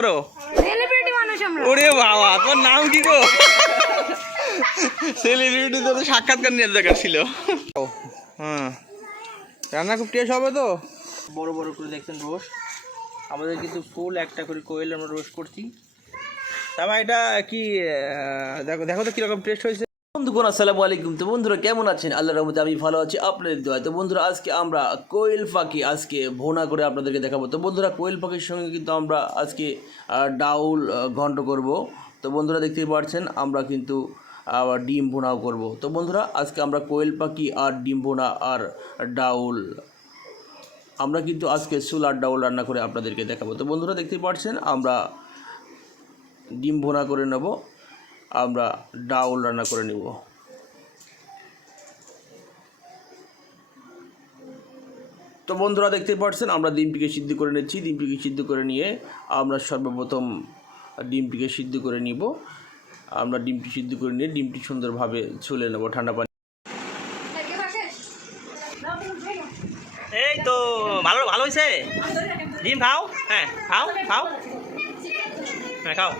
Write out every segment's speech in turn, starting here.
Celebrity মানুষ আমরা। ওরে বাবা, তোর নাম কি গো? সেলিব্রিটি তো সাক্ষাৎকার নেওয়ার দরকার ছিল। হ্যাঁ, রান্না খুব টেস্ট হবে তো। বড় বড় করে দেখছেন রোস্ট, আমাদের কিন্তু ফুল একটা করে কোয়েল আমরা রোস্ট করছি। তারপর এটা কি দেখো দেখো তো কিরকম টেস্ট হয়েছে। বন্ধুগণ আসসালামু আলাইকুম। তো বন্ধুরা কেমন আছেন? আল্লাহর রহমতে আমি ভালো আছি, আপনাদের দোয়ায়। তো বন্ধুরা আজকে আমরা কোয়েল পাখি আজকে ভোনা করে আপনাদেরকে দেখাবো। তো বন্ধুরা কোয়েল পাখির সঙ্গে কিন্তু আমরা আজকে ডাউল ঘন্ট করব। তো বন্ধুরা দেখতেই পাচ্ছেন আমরা কিন্তু ডিম ভোনাও করব। তো বন্ধুরা আজকে আমরা কোয়েল পাখি আর ডিম ভোনা আর ডাউল আমরা কিন্তু আজকে চুলার ডাউল রান্না করে আপনাদেরকে দেখাবো। তো বন্ধুরা দেখতেই পাচ্ছেন আমরা ডিম ভোনা করে নেব, আমরা ডাউল রান্না করে নিব। তো বন্ধুরা দেখতে পাচ্ছেন আমরা ডিমটিকে সিদ্ধ করে নিচ্ছি। ডিমটিকে সিদ্ধ করে নিয়ে আমরা সর্বপ্রথম ডিমটিকে সিদ্ধ করে নিব। আমরা ডিমটি সিদ্ধ করে নিয়ে ডিমটি সুন্দরভাবে ছুলে নেব ঠান্ডা পানি। এই তো ভালো ভালো হয়েছে। ডিম খাও, হ্যাঁ খাও খাও, হ্যাঁ খাও,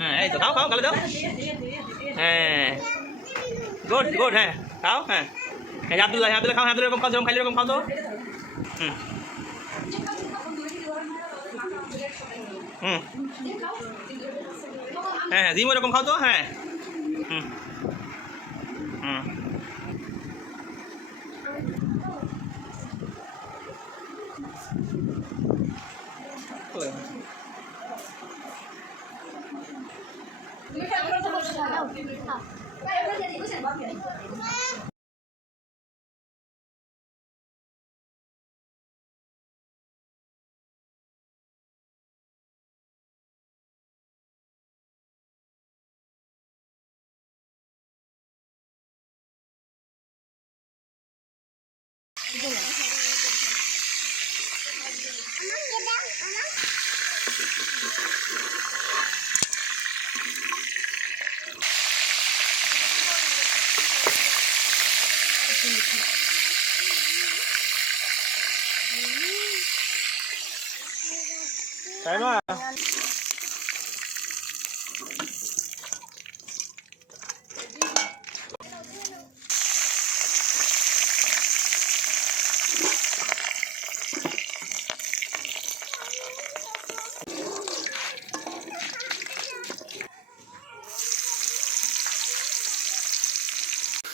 হ্যাঁ এই তো খাও খাও গালে দাও, হ্যাঁ গুড গুড, হ্যাঁ খাও, হ্যাঁ এই আব্দুল্লাহ আব্দুল্লাহ খাও, আব্দুল্লাহ এরকম খাও, যেরকম খাইলে এরকম খাও তো। হুম হুম হ্যাঁ হ্যাঁ জিম এরকম খাও তো, হ্যাঁ হুম হুম তাই না?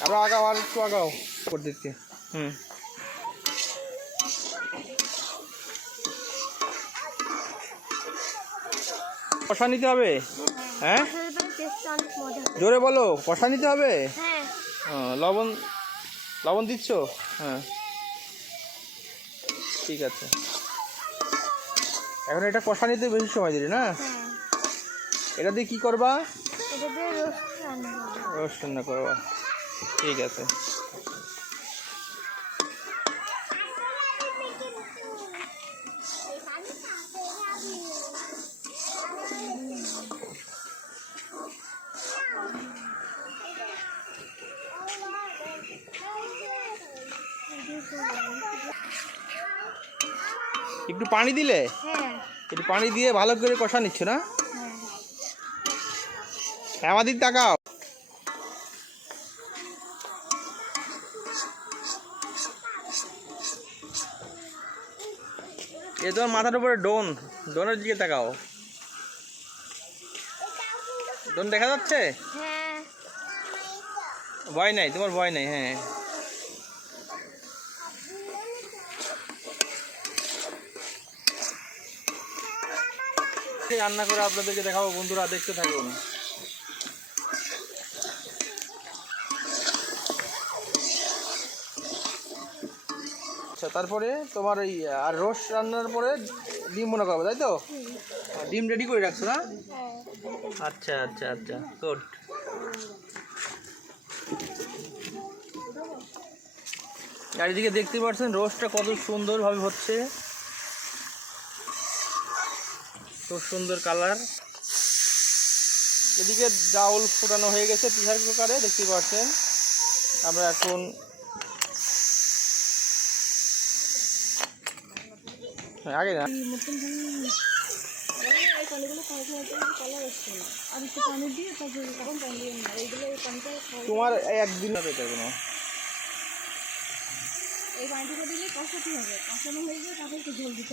আরো আগাও, আর একটু আগাও করে দিচ্ছি। হুম কষা নিতে হবে, হ্যাঁ জোরে বলো, কষা নিতে হবে। লবণ লবণ দিচ্ছ, হ্যাঁ ঠিক আছে। এখন এটা কষা নিতে বেশি সময় দিলি না? এটা দিয়ে কি করবা? রোস্ট রান্না করবা, ঠিক আছে। একটু পানি দিলে, একটু পানি দিয়ে ভালো করে কষা নিচ্ছ না? আমাদের তাকাও, এ তোমার মাথার উপরে ডোন, ডোনের দিকে তাকাও। ডোন দেখা যাচ্ছে? ভয় নাই তোমার, ভয় নাই, হ্যাঁ রান্না করে আপনাদেরকে দেখাবো। বন্ধুরা দেখতে থাকুন। আচ্ছা তারপরে তোমার ওই আর রোস্ট রান্নার পরে ডিম মনে করবে, তাই তো? ডিম রেডি করে রাখছো না? আচ্ছা আচ্ছা আচ্ছা গুড। চারিদিকে দেখতে পাচ্ছেন রোস্টটা কত সুন্দরভাবে হচ্ছে, খুব সুন্দর কালার। এদিকে ডাউল ফোটানো হয়ে গেছে প্রেসার কুকারে, দেখতে পাচ্ছেন। আমরা এখন আগে না তোমার একদিন হবে তো কোনো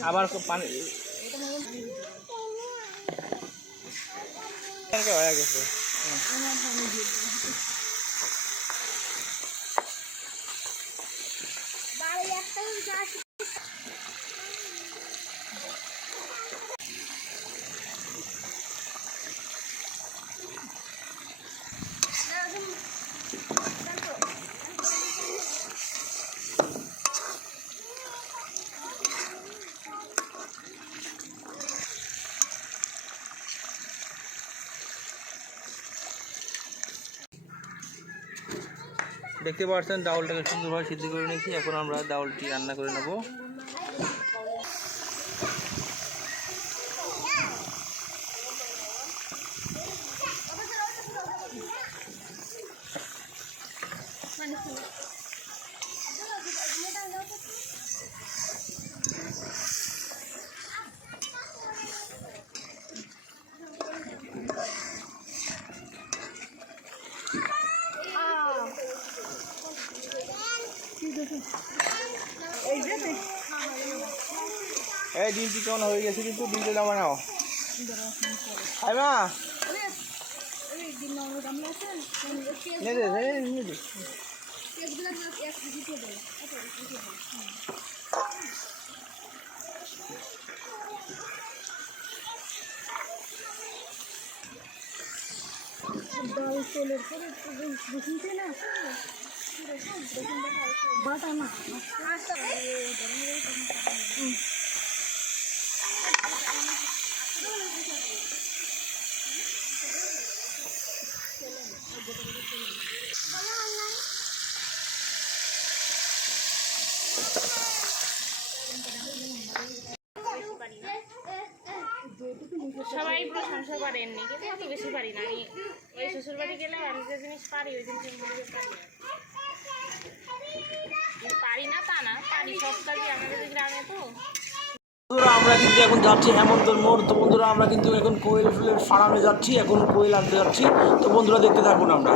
আবার পানি হয়ে গেছে। দেখতে পাচ্ছেন ডাউলটাকে সুন্দরভাবে সিদ্ধ করে নিয়েছি। এখন আমরা ডাউলটি রান্না করে নেব। এই ডিমটি কেমন হয়ে গেছে, কিন্তু ডিমটা দাও বানাও। আই মা সবাই প্রশংসা করে এমনি, কিন্তু এত বেশি পারি না। আমি ওই শ্বশুর বাড়ি গেলে আমি যে জিনিস পারি ওই জিনিস আমি বলতে পারি না। পারি না তা না, পারি সব কাজই আমাদের গ্রামে তো। বন্ধুরা আমরা কিন্তু এখন যাচ্ছি হেমন্তর মোড়। তো বন্ধুরা আমরা কিন্তু এখন কোয়েল ফুলের ফার্মে যাচ্ছি, এখন কোয়েল আনতে যাচ্ছি। তো বন্ধুরা দেখতে থাকুন আমরা।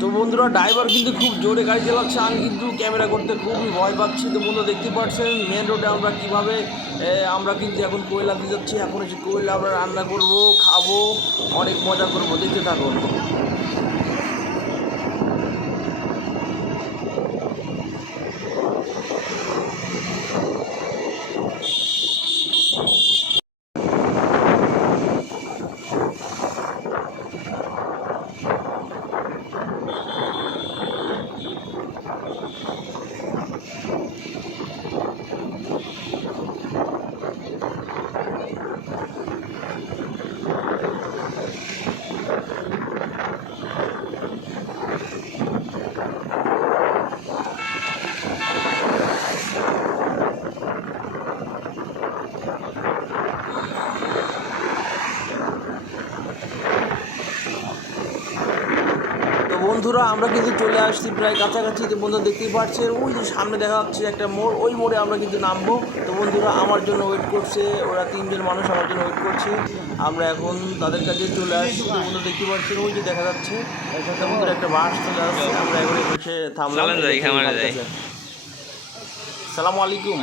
তো বন্ধুরা ড্রাইভার কিন্তু খুব জোরে গাড়ি চালাচ্ছে, আমি কিন্তু ক্যামেরা করতে খুবই ভয় পাচ্ছি। তো বন্ধুরা দেখতে পাচ্ছেন মেন রোডে আমরা কীভাবে আমরা কিন্তু এখন কোয়েল আনতে যাচ্ছি। এখন এসে কোয়েল আমরা রান্না করব, খাবো, অনেক মজা করব, দেখতে থাকুন। বন্ধুরা আমরা কিন্তু চলে আসছি প্রায় কাছাকাছি। তো বন্ধুরা দেখতেই পাচ্ছেন ওই যে সামনে দেখা যাচ্ছে একটা মোড়, ওই মোড়ে আমরা কিন্তু নামবো। তো বন্ধুরা আমার জন্য ওয়েট করছে, ওরা 3 জন মানুষ আমার জন্য ওয়েট করছে। আমরা এখন তাদের কাছে চলে আসছি। তো বন্ধুরা দেখতে পাচ্ছেন ওই যে দেখা যাচ্ছে বন্ধুরা একটা বাস চলে আসছে। আমরা এখন এসে থামলাম। সালামু আলাইকুম।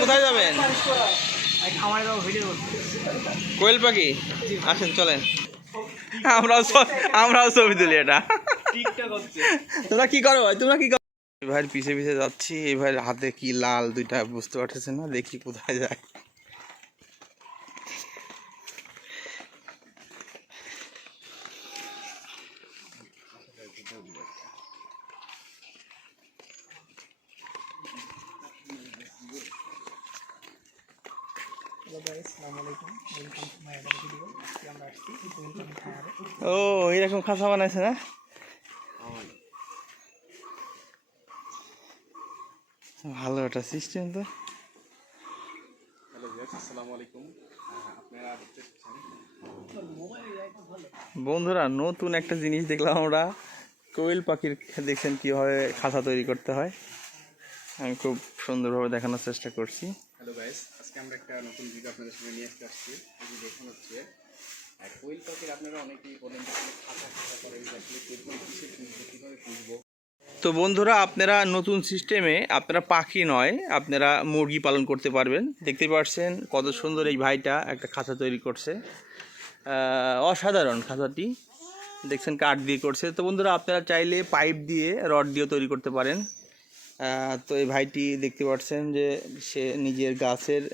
কোথায় যাবেন? কোয়েল পাখি আসেন, চলেন আমরাও ছবি তুলি। এটা তোমরা কি করো ভাই, তোমরা কি করো? এই ভাইয়ের পিছে পিছে যাচ্ছি। এই ভাইয়ের হাতে কি লাল দুইটা বুঝতে পারতেছে না, দেখি কোথায় যায়। ও এরকম খাঁচা বানাইছে না? ভালো একটা সিস্টেম তো। বন্ধুরা নতুন একটা জিনিস দেখলাম আমরা, কোয়েল পাখির দেখছেন কীভাবে খাঁচা তৈরি করতে হয়, আমি খুব সুন্দরভাবে দেখানোর চেষ্টা করছি। হ্যালো গাইস, আজকে আমরা একটা নতুন ভিডিও আপনাদের সামনে নিয়ে আসছি। এই যে দেখুন হচ্ছে কোয়েল পাখির, আপনারা অনেকেই বলেন যে খাঁচা খাঁচা করে, কীভাবে পুষবো। তো বন্ধুরা আপনারা নতুন সিস্টেমে আপনারা পাখি নয়, আপনারা মুরগি পালন করতে পারবেন। দেখতে পাচ্ছেন কত সুন্দর এই ভাইটা একটা খাঁচা তৈরি করছে, অসাধারণ খাঁচাটি দেখছেন কাঠ দিয়ে করছে। তো বন্ধুরা আপনারা চাইলে পাইপ দিয়ে রড দিয়েও তৈরি করতে পারেন। তো এই ভাইটি দেখতে পাচ্ছেন যে সে নিজের গাছের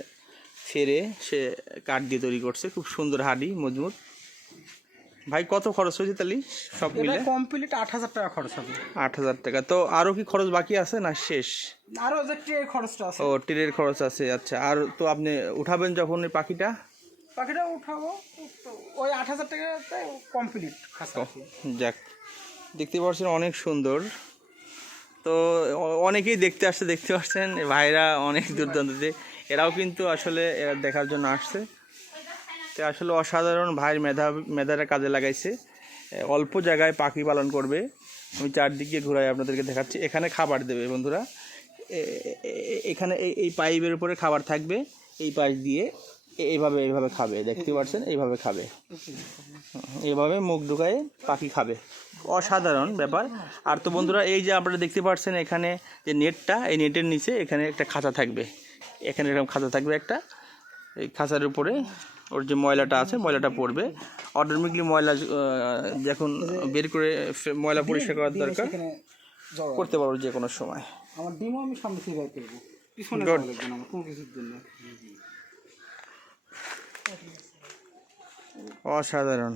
ফেরে সে কাঠ দিয়ে তৈরি করছে, খুব সুন্দর হাডি মজবুত। ভাই কত খরচ হয়েছে তাহলে সব মিলে? কমপ্লিট 8,000 টাকা খরচ হবে। 8,000 টাকা। তো আরও কি খরচ বাকি আছে না শেষ? আরও যে ট্রের খরচটা আছে। ও ট্রের খরচ আছে, আচ্ছা। আর তো আপনি উঠাবেন যখন এই পাখিটা উঠাবো, তো ওই 8,000 টাকাতে কমপ্লিট খাসা। যাক, দেখতে পাচ্ছেন অনেক সুন্দর। তো অনেকেই দেখতে আসছে, দেখতে পাচ্ছেন ভাইরা অনেক দূরদূরান্তে, এরাও কিন্তু আসলে দেখার জন্য আসছে। তো আসলে অসাধারণ, ভাইয়ের মেধাটা কাজে লাগাইছে, অল্প জায়গায় পাখি পালন করবে। আমি চারদিকে ঘুরাই আপনাদেরকে দেখাচ্ছি। এখানে খাবার দেবে বন্ধুরা, এখানে এই পাইপের উপরে খাবার থাকবে, এই পাশ দিয়ে এইভাবে খাবে, দেখতে পাচ্ছেন এইভাবে খাবে, এইভাবে মুখ ঢুকায় পাখি খাবে। অসাধারণ ব্যাপার। আর তো বন্ধুরা এই যে আপনারা দেখতে পাচ্ছেন এখানে যে নেটটা, এই নেটের নিচে এখানে একটা খাঁচা থাকবে, এখানে এরকম খাঁচা থাকবে একটা, এই খাঁচার উপরে ওর যে ময়লাটা আছে ময়লাটা পড়বে। অটোমেটিকলি ময়লা যখন বের করে ময়লা পরিষ্কার করার দরকার করতে পারবো যে কোনো সময়। আমার ডিমও আমি সামনে থেকে বের করবো, পিছনে লাগবে না আমার কোনো কিছুর জন্য। অসাধারণ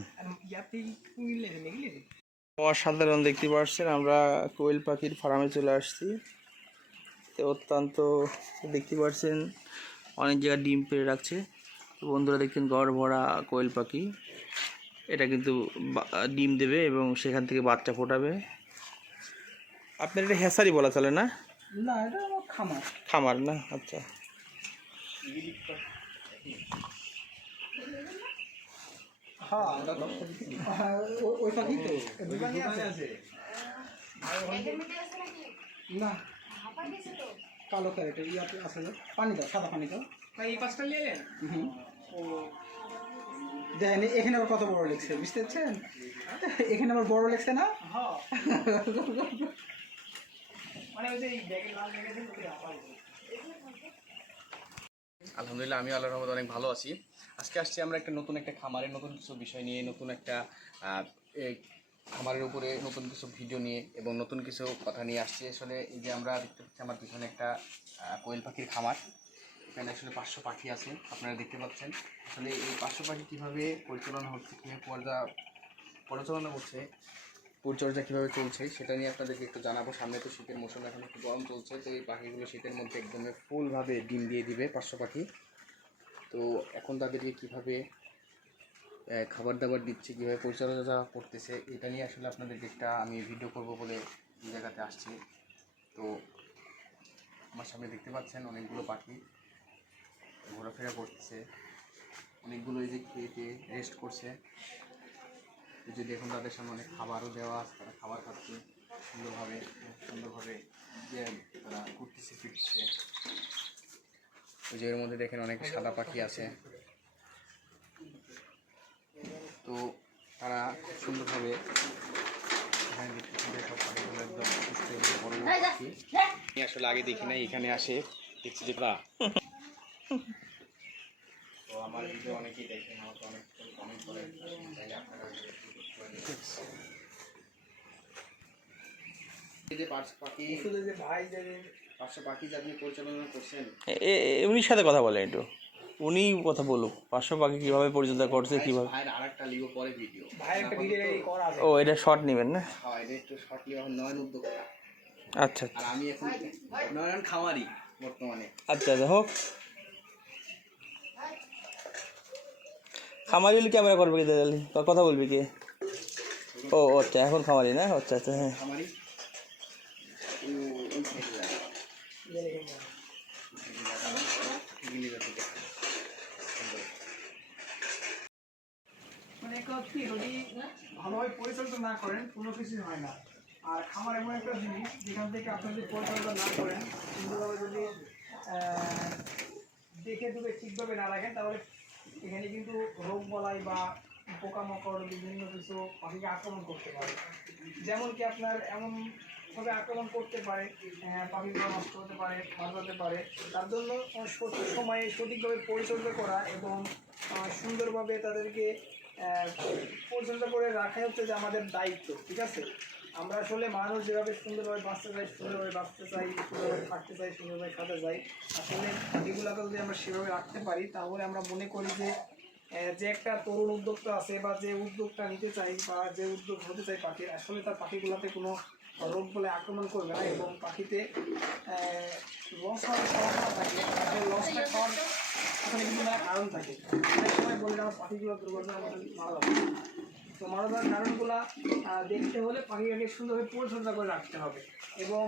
অসাধারণ দেখতে পাচ্ছেন। আমরা কোয়েল পাখির ফার্মে চলে আসছি। তো অত্যন্ত দেখতে পাচ্ছেন অনেক জায়গায় ডিম পেড়ে রাখছে। বন্ধুরা দেখছেন ঘর ভরা কোয়েল পাখি, এটা কিন্তু ডিম দেবে এবং সেখান থেকে বাচ্চা ফোটাবে। আপনার এটা হ্যাসারি বলা চলে না? না, এটা আমার খামার। খামার না, আচ্ছা। ওই পাখি তো না, কালো ক্যারেটের ইয়াতে আছে, পানি দাও, সাদা পানি দাও। এই পাঁচটা নিয়ে এলেন? দেখেন এখানে আবার কত বড় লেগছে, বুঝতে পারছেন? এখানে আবার বড় লেগছে না? আলহামদুলিল্লাহ, আমি আল্লাহর রহমতে অনেক ভালো আছি। আজকে আসছি আমরা একটা নতুন একটা খামারের নতুন কিছু বিষয় নিয়ে, নতুন একটা খামারের উপরে নতুন কিছু ভিডিও নিয়ে এবং নতুন কিছু কথা নিয়ে আসছি। আসলে এই যে আমরা দেখতে পাচ্ছি আমার পিছনে একটা কোয়েল পাখির খামার, এখানে আসলে 500 পাখি আছে, আপনারা দেখতে পাচ্ছেন। আসলে এই 500 পাখি কীভাবে পরিচালনা হচ্ছে, কীভাবে পরিচালনা করছে, পরিচর্যা কীভাবে চলছে সেটা নিয়ে আপনাদেরকে একটু জানাবো। সামনে তো শীতের মৌসুম, এখন একটু গরম চলছে, তো এই পাখিগুলো শীতের মধ্যে একদমই ফুলভাবে ডিম দিয়ে দিবে 500 পাখি। তো এখন তাদেরকে কীভাবে খাবার দাবার দিচ্ছে, কীভাবে পরিচর্যা করতেছে, এটা নিয়ে আসলে আপনাদেরকে একটা আমি ভিডিও করব বলে এই জায়গাতে আসছি। তো আমার সামনে দেখতে পাচ্ছেন অনেকগুলো পাখি ঘোরাফেরা করতেছে, অনেকগুলো এই যে খেয়ে রেস্ট করছে। যদি দেখুন তাদের সামনে অনেক খাবারও দেওয়া আছে, তারা খাবার খাচ্ছে সুন্দরভাবে তারা ঘুরতেছে ফিরতেছে। ওই যে এর মধ্যে দেখেন অনেক সাদা পাখি আছে, তো তারা খুব সুন্দরভাবে আসলে আগে দেখি নাই, এখানে আসে দেখছি যে তো আমার ভিডিও অনেকেই দেখেন, আমাকে অনেক কমেন্ট করে, আপনারা 500 পাখি যে আপনি পরিচালনা করছেন, উনির সাথে কথা বলেন একটু, উনি কথা বলুক 500 পাখি কীভাবে পরিচর্যা করছে, কীভাবে। আরেকটা লিগো পরে ভিডিও, ও এটা শর্ট নেবেন না? হ্যাঁ, এটা একটু শর্ট লিগো, নয়ন উদ্যোক্তা। আচ্ছা, আর আমি এখন নয়ন খামারি বর্তমানে। আচ্ছা হোক। খামারি হলে ক্যামেরা করবে কি তাহলে কথা বলবি কি ও আচ্ছা এখন খামারি না আচ্ছা আচ্ছা হ্যাঁ খামারি ওই সাইডে যাবে গিলি যাতে দেখে মানে একটা কি যদি ভালোভাবে পরিচর্যা না করেন কোনো কিছুই হয় না। আর খামার এমন একটা জিনিস যেখান থেকে আপনি যদি পরিচর্যা না করেন, সুন্দরভাবে যদি দেখে দুবে ঠিকভাবে না রাখেন, তাহলে এখানে কিন্তু রোগ বলাই বা পোকামাকড় বিভিন্ন কিছু পাখিকে আক্রমণ করতে পারে। যেমন কি আপনার এমনভাবে আক্রমণ করতে পারে, পাখিগুলো নষ্ট হতে পারে, মারতে পারে। তার জন্য সঠিক সময়ে সঠিকভাবে পরিচর্যা করা এবং সুন্দরভাবে তাদেরকে পরিচর্যা করে রাখাই হচ্ছে যে আমাদের দায়িত্ব, ঠিক আছে? আমরা আসলে মানুষ যেভাবে সুন্দরভাবে বাঁচতে চাই, সুন্দরভাবে থাকতে চাই, সুন্দরভাবে খেতে চাই, আসলে এগুলোকে যদি আমরা সেভাবে রাখতে পারি, তাহলে আমরা মনে করি যে একটা তরুণ উদ্যোক্তা আছে বা যে উদ্যোগটা নিতে চাই বা যে উদ্যোগ হতে চাই পাখির, আসলে তার পাখিগুলোতে কোনো রোগ বলে আক্রমণ করবে না এবং পাখিতে লস হওয়ার সম্ভাবনা থাকে। আসলে লসটা খাওয়ার ওখানে কিন্তু না কারণ থাকে। অনেক সময় বলে আমার পাখিগুলো দুর্ঘটনা মারা যাবে, তো মারা যাওয়ার কারণগুলো দেখতে হলে পাখিটাকে সুন্দরভাবে পরিচর্যা করে রাখতে হবে এবং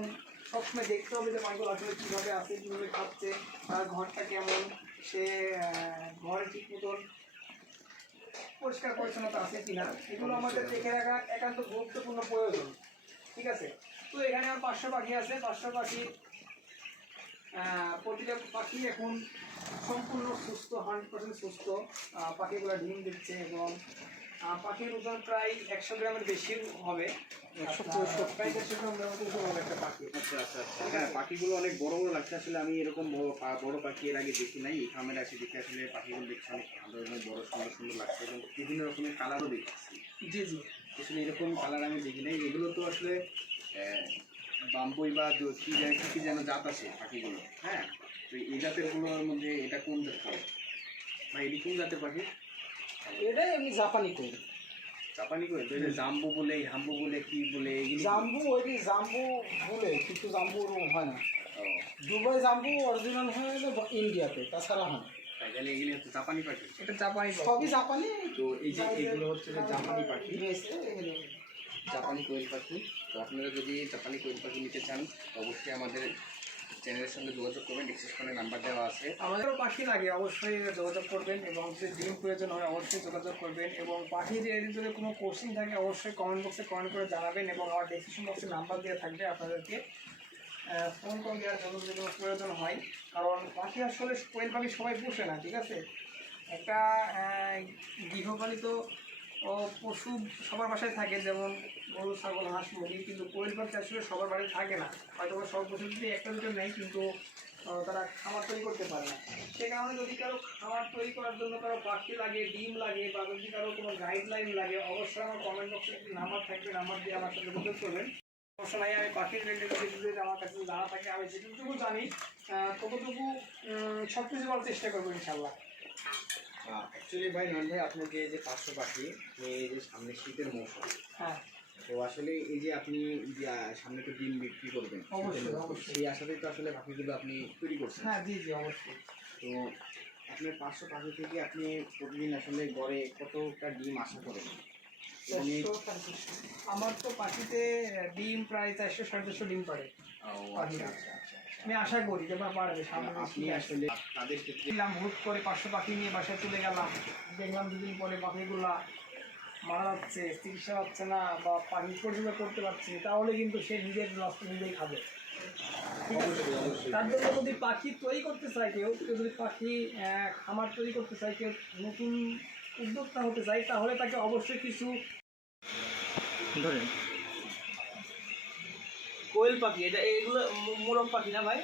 সবসময় দেখতে হবে যে পাখিগুলো আসলে কীভাবে আছে, কীভাবে খাচ্ছে, তার ঘরটা কেমন, সে ঘরে ঠিক মতন পরিষ্কার পরিচ্ছন্নতা আছে কিনা, এগুলো আমাদের দেখে রাখা একান্ত গুরুত্বপূর্ণ প্রয়োজন, ঠিক আছে? তো এখানে আমার 500 পাখি আছে। 500 পাখি প্রতিটা পাখি এখন সম্পূর্ণ সুস্থ, 100% সুস্থ। পাখিগুলো ডিম দিচ্ছে এবং পাখির ওজন প্রায় 100 গ্রামের বেশি হবে, প্রায় 150 গ্রামের মতো ওজন হবে একটা পাখি। আচ্ছা আচ্ছা আচ্ছা হ্যাঁ, পাখিগুলো অনেক বড় বড় লাগছে। আসলে আমি এরকম বড় পাখি এর আগে দেখি নাই। এই খামারে এসে দেখে আসলে পাখিগুলো দেখছি অনেক ভালো, অনেক বড়, সুন্দর সুন্দর লাগছে এবং বিভিন্ন রকমের কালারও দেখছি। জি জি, আসলে এরকম কালার আমি দেখি নাই। এগুলো তো আসলে বাম্বই বা কি যেন জাত আছে পাখিগুলো, হ্যাঁ? তো এই জাতেরগুলোর মধ্যে এটা কোন জাত হবে বা এটি কোন জাতের পাখি? এটাই এমনি জাপানি কই। জাপানি করে তো এটা জাম্বু বলে, হাম্বু বলে, কি বলে এগুলো? জাম্বু ওই জাম্বু বলে, কিন্তু জাম্বু ওরকম হয় না। ও দুবাই জাম্বু অরিজিনাল হয় ইন্ডিয়াতে, তাছাড়া হয় না। তাহলে এগুলো হচ্ছে জাপানি পাখি। এটা জাপানি, সবই জাপানি। তো এই যে এগুলো হচ্ছে যে জাপানি পাখি, জাপানি কোয়েল পাখি। তো আপনারা যদি জাপানি কোয়েল পাখি নিতে চান অবশ্যই আমাদের চ্যানেলের সঙ্গে যোগাযোগ করবেন, ডিসক্রিপশনে নাম্বার দেওয়া আছে। আমাদেরও পাখি লাগে, অবশ্যই যোগাযোগ করবেন এবং যদি ডিম প্রয়োজন হয় অবশ্যই যোগাযোগ করবেন এবং পাখির এর যদি কোনো কোশ্চেন থাকে অবশ্যই কমেন্ট বক্সে কমেন্ট করে জানাবেন এবং আমার ডিসক্রিপশন বক্সে নাম্বার দেওয়া থাকবে, আপনাদেরকে ফোন কল দেওয়ার জন্য যদি কোনো প্রয়োজন হয়। কারণ পাখি আসলে কোয়েল পাখি সবাই পোষে না, ঠিক আছে? একটা গৃহপালিত পশু সবার বাসায় থাকে, যেমন গরু, ছাগল, হাঁস, মুরগি, কিন্তু কোয়েল পাখি আসলে সবার বাড়ি থাকে না। হয়তো সব পশু যদি একটা দুটো নেই, কিন্তু তারা খামার তৈরি করতে পারে না। সে কারণে যদি কারো খামার তৈরি করার জন্য কারো পাখি লাগে, ডিম লাগে বা যদি কারো কোনো গাইডলাইন লাগে, অবশ্যই আমার কমেন্ট বক্সে একটি নাম্বার থাকবে, নাম্বার দিয়ে আমার সাথে যোগাযোগ করবেন। সমস্যা নাই, আমি পাখির রিলেটেড যদি আমার কাছে জানা থাকে, আমি যেটুকু জানি ততটুকু সব কিছু করার চেষ্টা করবো ইনশাল্লাহ। অ্যাকচুয়ালি ভাই নন ভাই, আপনাকে যে 500 পাখি, এই যে সামনে শীতের মৌসুম, হ্যাঁ তো আসলে এই যে আপনি সামনে তো ডিম বিক্রি করবেন, অবশ্যই অবশ্যই, সেই আশাতেই তো আসলে পাখিগুলো আপনি তৈরি করছেন। হ্যাঁ জি জি অবশ্যই। তো আপনার 500 পাখি থেকে আপনি প্রতিদিন আসলে গড়ে কতটা ডিম আশা করেন? আমার তো পাখিতে ডিম প্রায় 400-450 ডিম পারে। আচ্ছা আচ্ছা আচ্ছা। আমি আশা করি যে পারবে সামনে। আপনি আসলে তাদের ক্ষেত্রে দিলাম হুট করে 500 পাখি নিয়ে বাসায় চলে গেলাম, দেখলাম দুদিন পরে পাখিগুলা মারা যাচ্ছে, চিকিৎসা হচ্ছে না বা পাখি পরিচর্যা করতে পারছে, তাহলে কিন্তু সে নিজের লস নিজেই খাবে, ঠিক আছে? তার জন্য যদি পাখি তৈরি করতে চায় কেউ যদি পাখি খামার তৈরি করতে চায়, কেউ নতুন উদ্যোক্তা হতে চায়, তাহলে তাকে অবশ্যই কিছু ধরেন কোয়েল পাখি, এটা এগুলো মোরগ পাখি না ভাই?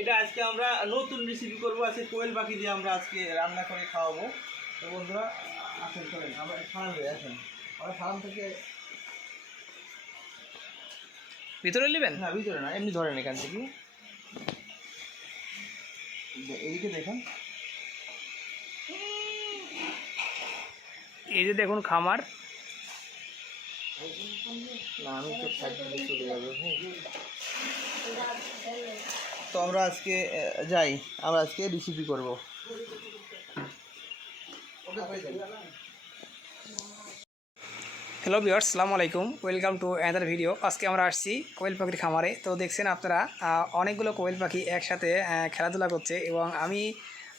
এটা আজকে আমরা নতুন রেসিপি করবো। আজকে কোয়েল পাখি দিয়ে আমরা আজকে রান্না করে খাওয়াবো। তো বন্ধুরা আসেন, করেন আমরা ফার্ম হয়ে আসেন, আমরা ফার্ম থেকে ভিতরে নেবেন। না ভিতরে না, এমনি ধরেন এখান থেকে, এইদিকে দেখুন। এই যে দেখুন খামার, না আমি তো সাইড দিয়ে চলে যাবো। তো আমরা আজকে যাই, আমরা আজকে রেসিপি করবো। হ্যালো ভিউয়ার্স, আসসালামু আলাইকুম, ওয়েলকাম টু অ্যানাদার ভিডিও। আজকে আমরা আসছি কোয়েল পাখির খামারে। তো দেখছেন আপনারা অনেকগুলো কোয়েল পাখি একসাথে খেলাধুলা করছে এবং আমি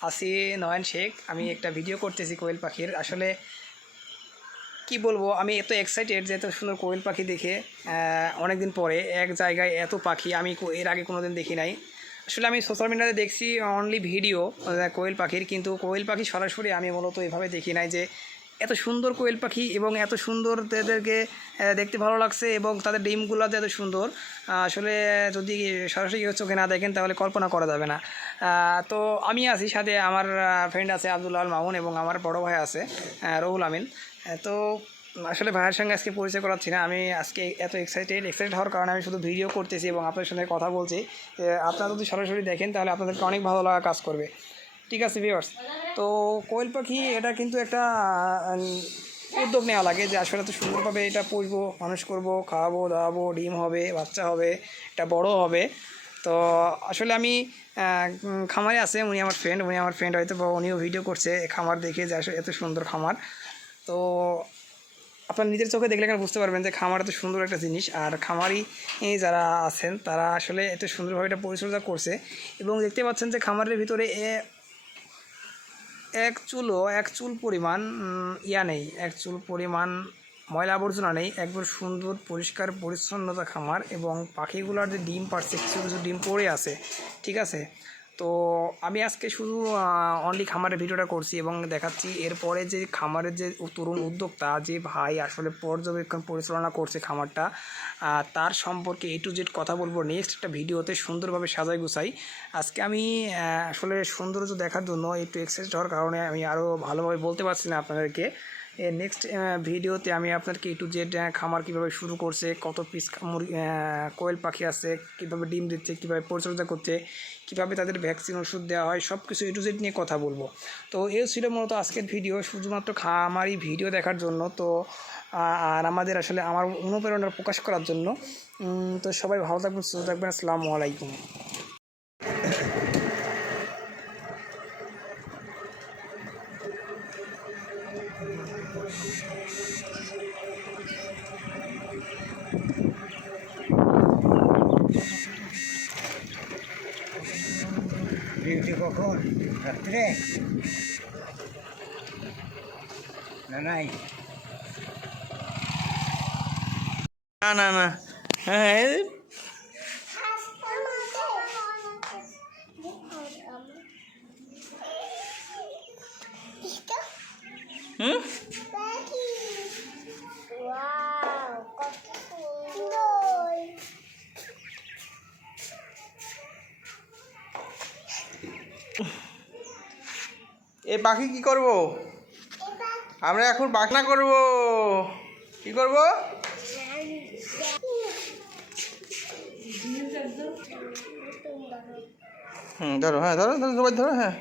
আছি নয়ন শেখ। আমি একটা ভিডিও করতেছি কোয়েল পাখির। আসলে কি বলবো, আমি এত এক্সাইটেড যে এত সুন্দর কোয়েল পাখি দেখে। অনেক দিন পরে এক জায়গায় এত পাখি আমি এর আগে কোনো দিন দেখি নাই। আসলে আমি সোশ্যাল মিডিয়াতে দেখছি অনলি ভিডিও কোয়েল পাখির, কিন্তু কোয়েল পাখি সরাসরি আমি মূলত এভাবে দেখি নাই যে এত সুন্দর কোয়েল পাখি এবং এত সুন্দর তাদেরকে দেখতে ভালো লাগছে এবং তাদের ডিমগুলোতে এত সুন্দর। আসলে যদি সরাসরি চোখে না দেখেন তাহলে কল্পনা করা যাবে না। তো আমি আছি, সাথে আমার ফ্রেন্ড আছে আব্দুল আল মামুন এবং আমার বড় ভাই আছে রুহুল আমিন। তো আসলে ভাইয়ের সঙ্গে আজকে পরিচয় করাচ্ছি না। আমি আজকে এত এক্সাইটেড হওয়ার কারণে আমি শুধু ভিডিও করতেছি এবং আপনাদের সঙ্গে কথা বলছি। আপনারা যদি সরাসরি দেখেন তাহলে আপনাদেরকে অনেক ভালো লাগা কাজ করবে। ঠিক আছে ভিউয়ার্স, তো কোয়েল পাখি এটা কিন্তু একটা উদ্যোগ নেওয়া লাগে যে আসলে এত সুন্দরভাবে এটা পুষবো, মানুষ করব, খাওয়াবো দাওয়াবো, ডিম হবে, বাচ্চা হবে, এটা বড় হবে। তো আসলে আমি খামারে আছে, উনি আমার ফ্রেন্ড হয়তো বা উনিও ভিডিও করছে খামার দেখে যে আসলে এত সুন্দর খামার। তো আপনার নিজের চোখে দেখলে কেন বুঝতে পারবেন যে খামার এত সুন্দর একটা জিনিস। আর খামারি যারা আছেন তারা আসলে এত সুন্দরভাবে এটা পরিচর্যা করছে এবং দেখতে পাচ্ছেন যে খামারের ভিতরে এক চুল পরিমাণ নেই, এক চুল পরিমাণ ময়লা আবর্জনা নেই। একবার সুন্দর পরিষ্কার পরিচ্ছন্নতা খামার এবং পাখিগুলোর যে ডিম পাড়ছে, কিছু কিছু ডিম পড়ে আছে। ঠিক আছে, তো আমি আজকে শুধু অনলি খামারের ভিডিওটা করছি এবং দেখাচ্ছি এরপরে যে খামারের যে তরুণ উদ্যোক্তা যে ভাই আসলে পর্যবেক্ষণ পরিচালনা করছে খামারটা, তার সম্পর্কে A to Z কথা বলবো নেক্সট একটা ভিডিওতে সুন্দরভাবে সাজাই গুছাই। আজকে আমি আসলে সৌন্দর্য দেখার জন্য একটু এক্সাইটেড হওয়ার কারণে আমি আরও ভালোভাবে বলতে পারছি না আপনাদেরকে। নেক্সট ভিডিওতে আমি আপনাদেরকে A to Z খামার কীভাবে শুরু করছে, কত পিস কোয়েল পাখি আছে, কীভাবে ডিম দিচ্ছে, কীভাবে পরিচর্যা করছে, কীভাবে তাদের ভ্যাকসিন ওষুধ দেওয়া হয়, সব কিছু A to Z নিয়ে কথা বলবো। তো এই ছিল মূলত আজকের ভিডিও, শুধুমাত্র খামারই ভিডিও দেখার জন্য। তো আর আমাদের আসলে আমার অনুপ্রেরণা প্রকাশ করার জন্য। তো সবাই ভালো থাকবেন, সুস্থ থাকবেন। আসসালামু আলাইকুম। ডিউটি কখন? রাত্রে? না নাই। না না না, হ্যাঁ হুম এ পাখি কি করব? আমরা এখন বাকনা করব। কি করব? ধরো, হ্যাঁ ধরো ধরো, সবাই ধরো, হ্যাঁ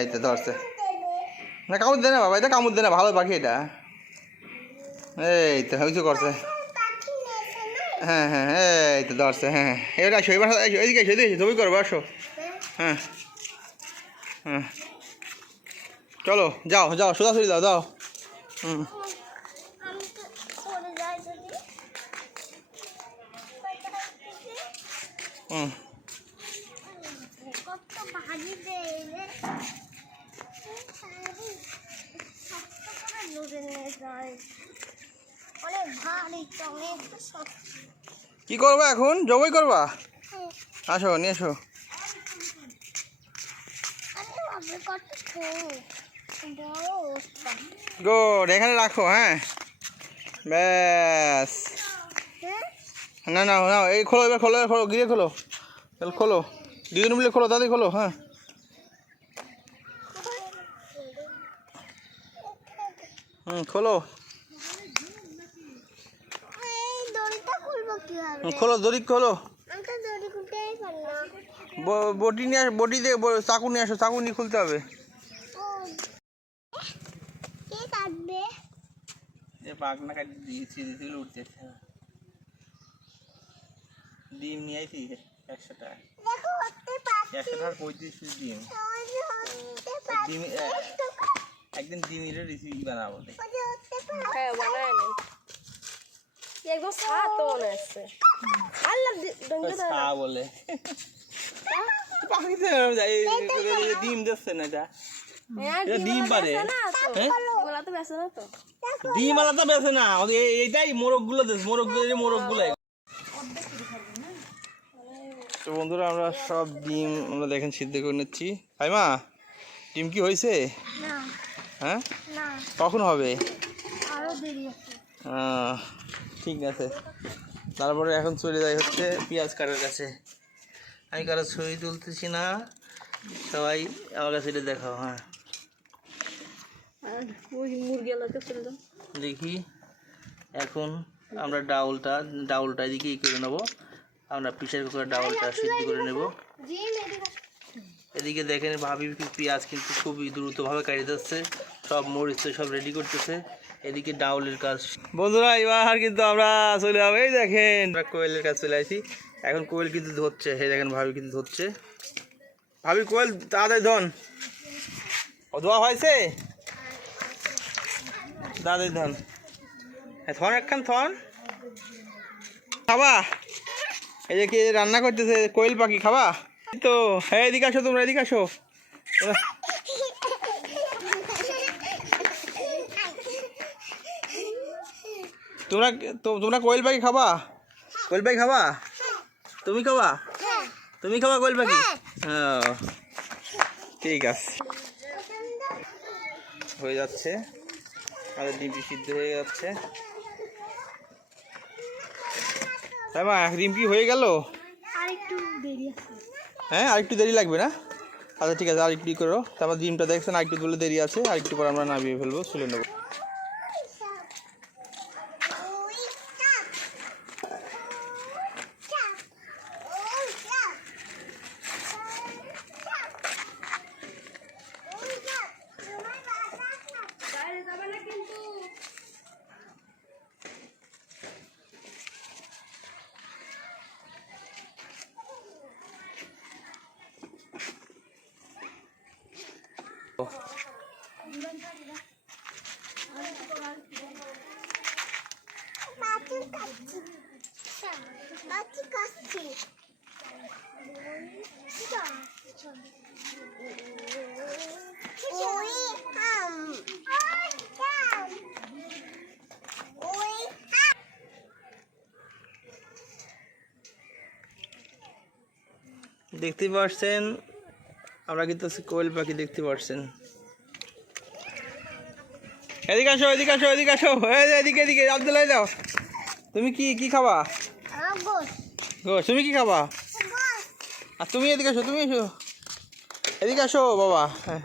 এই তো ধরছে। না কামড় দে না বাবা, এটা কামড় দে না, ভালো পাখি এটা। এই তো হইছো করছে, হ্যাঁ হ্যাঁ এই তো ধরছে, হ্যাঁ এবার আসো, এবার এদিকে এসো, এদিকে ছবি করবো, আসো। হ্যাঁ হ্যাঁ চলো, যাও যাও, সোজাসুজি দাও দাও। হুম হুম কি করবা এখন? জবই করবা? আসো, নিয়ে এসো। গুড, এখানে রাখো, হ্যাঁ ব্যাস। না না না, এই খোলো, এবার খোলো, খোলো, গিয়ে খোলো, খোলো, দুজন মিলে খোলো, তাড়াতাড়ি খোলো। হ্যাঁ খোলো, খোলো, দড়ি খোলো, বটি নিয়ে বটি দিয়ে চাকু নিয়ে আসো, চাকু নিয়ে খুলতে হবে। পাখনা কাটি দিয়েছি, উঠতে ডিম নিয়ে আইছি 100 টাকা, 100 টাকার 35 পিস ডিম। ডিম একদিন ডিমের রেসিপি বানাবো। হ্যাঁ বানায় নেন একদম স্বাদ তো মনে হচ্ছে আল্লাহ ডঙ্গে দাও খা বলে পাখিতে ডিম দিচ্ছে না এটা এটা ডিম পারে হ্যাঁ বলা তো বেছে না তো ডিম আলাদা বেছে না এইটাই মোরগগুলো দিচ্ছে মোরগগুলো তো বন্ধুরা আমরা সব ডিম আমরা দেখেন সিদ্ধ করে নিচ্ছি। মা ডিম কি হয়েছে? হ্যাঁ কখন হবে? ঠিক আছে। তারপরে এখন চলে যাই হচ্ছে পেঁয়াজ কাটার কাছে। আমি কারো ছবি তুলতেছি না, সবাই আমার কাছে এটা দেখাও। হ্যাঁ দেখি এখন আমরা ডাউলটা এদিকে করে নেবো। আমরা প্রেসার কুকার ডাউলটা সিদ্ধ করে নেব। এদিকে দেখেন ভাবি পেঁয়াজ কিন্তু খুবই দ্রুতভাবে কাটিয়ে যাচ্ছে, সব মরিচ সব রেডি করতেছে। এদিকে ডাউলের কাজ। বন্ধুরা এবার কিন্তু আমরা চলে যাবো, এই দেখেন আমরা কোয়েলের কাছে চলে আসি। এখন কোয়েল কিন্তু ধরছে, এই দেখেন ভাবি কিন্তু ধরছে। ভাবি কোয়েল তাড়াতাড়ি ধন, ও ধোয়া হয়েছে, তাড়াতাড়ি ধন। হ্যাঁ থন একখান থন খাবা। এই যে কে রান্না করতেছে কোয়েল পাখি, খাবা তো? হ্যাঁ এদিকে আসো, তোমরা এদিকে আসো। তোমরা কোয়েল পাখি খাবা? কোয়েল পাখি খাবা? তুমি খাবা? তুমি খাবা কোয়েল পাখি? হ্যাঁ ঠিক আছে, হয়ে যাচ্ছে আমাদের ডিমটি সিদ্ধ হয়ে যাচ্ছে। তাই মা ডিম কি হয়ে গেল? হ্যাঁ আরেকটু দেরি লাগবে না? আচ্ছা ঠিক আছে, আরেকটু করো। তারপর ডিমটা দেখছেন আরেকটু বলে দেরি আছে, আরেকটু পর আমরা নামিয়ে ফেলবো, তুলে নেবো। দেখতে পাচ্ছেন আমরা কিন্তু কোয়েল পাখি দেখতে পাচ্ছেন। এদিকে আসো, এদিকে আসো, এদিকে আসো, এদিকে এদিকে আব্দুল্লাহ দাও। তুমি কি খাবা? গোশ। তুমি কি খাবা? আর তুমি এদিকে আসো, তুমি এসো, এদিকে আসো বাবা। হ্যাঁ